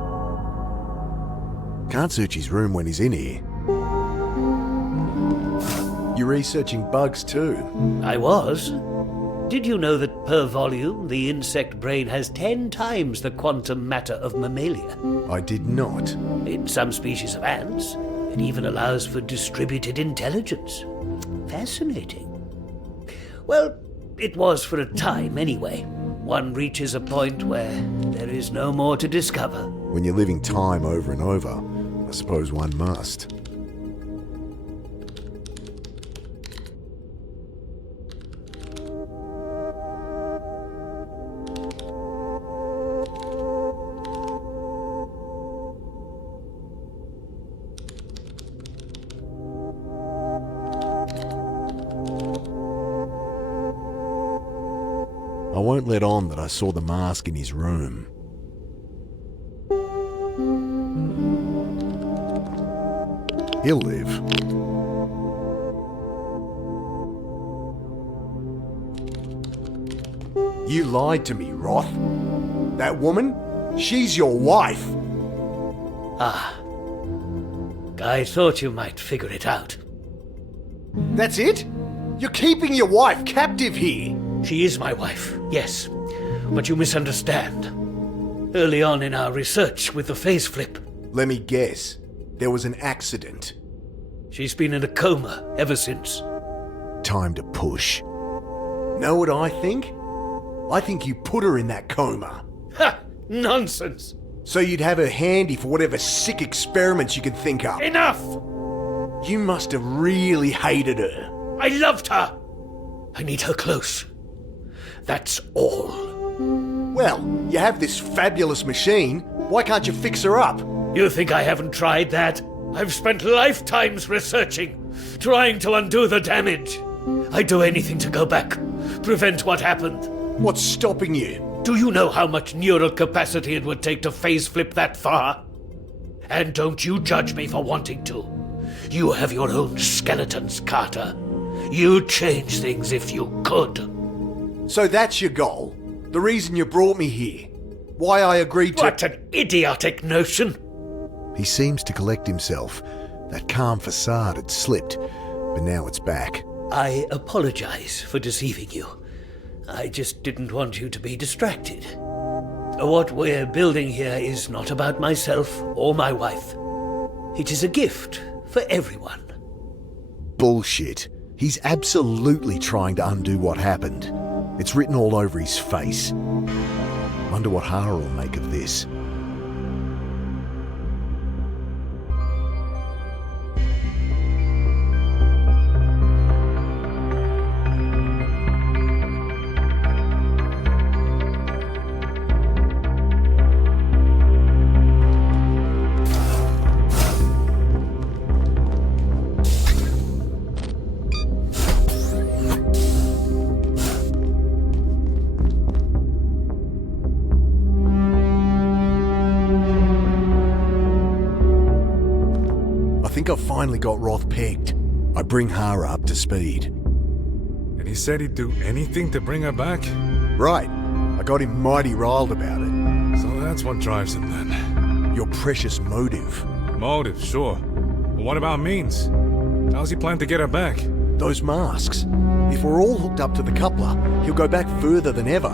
Can't search his room when he's in here. You're researching bugs too. I was. Did you know that per volume, the insect brain has 10 times the quantum matter of mammalia? I did not. In some species of ants, it even allows for distributed intelligence. Fascinating. Well, it was for a time anyway. One reaches a point where there is no more to discover. When you're living time over and over, I suppose one must. I won't let on that I saw the mask in his room. He'll live. You lied to me, Roth. That woman, she's your wife. I thought you might figure it out. That's it? You're keeping your wife captive here. She is my wife, yes. But you misunderstand. Early on in our research with the phase flip, Let me guess. There was an accident. she's been in a coma ever since. Time to push. Know what I think? I think you put her in that coma. Ha! Nonsense! So you'd have her handy for whatever sick experiments you could think up. Enough! You must have really hated her. I loved her! I need her close. That's all. Well, you have this fabulous machine. Why can't you fix her up? You think I haven't tried that? I've spent lifetimes researching, trying to undo the damage. I'd do anything to go back, prevent what happened. What's stopping you? Do you know how much neural capacity it would take to phase flip that far? And don't you judge me for wanting to. You have your own skeletons, Carter. You'd change things if you could. So that's your goal? The reason you brought me here? Why I agreed to... What an idiotic notion! He seems to collect himself. That calm facade had slipped, but now it's back. I apologize for deceiving you. I just didn't want you to be distracted. What we're building here is not about myself or my wife. It is a gift for everyone. Bullshit. He's absolutely trying to undo what happened. It's written all over his face. Wonder what Hara will make of this. I think I've finally got Roth pegged. I bring Hara up to speed. And he said he'd do anything to bring her back? Right. I got him mighty riled about it. So that's what drives him then. Your precious motive. Motive, sure. But what about means? How's he plan to get her back? Those masks. If we're all hooked up to the coupler, he'll go back further than ever.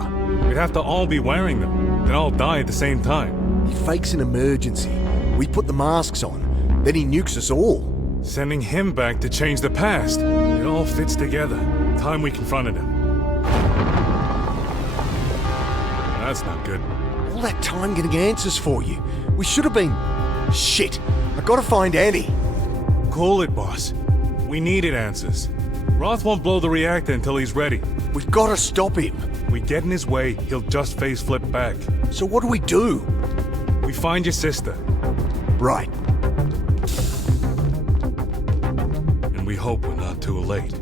We'd have to all be wearing them, then all die at the same time. He fakes an emergency. We put the masks on. Then he nukes us all. Sending him back to change the past. It all fits together. Time we confronted him. That's not good. All that time getting answers for you. We should have been... Shit! I gotta find Annie. Cool it, boss. We needed answers. Roth won't blow the reactor until he's ready. We've gotta stop him. We get in his way, he'll just face flip back. So what do? We find your sister, Right. and we hope we're not too late.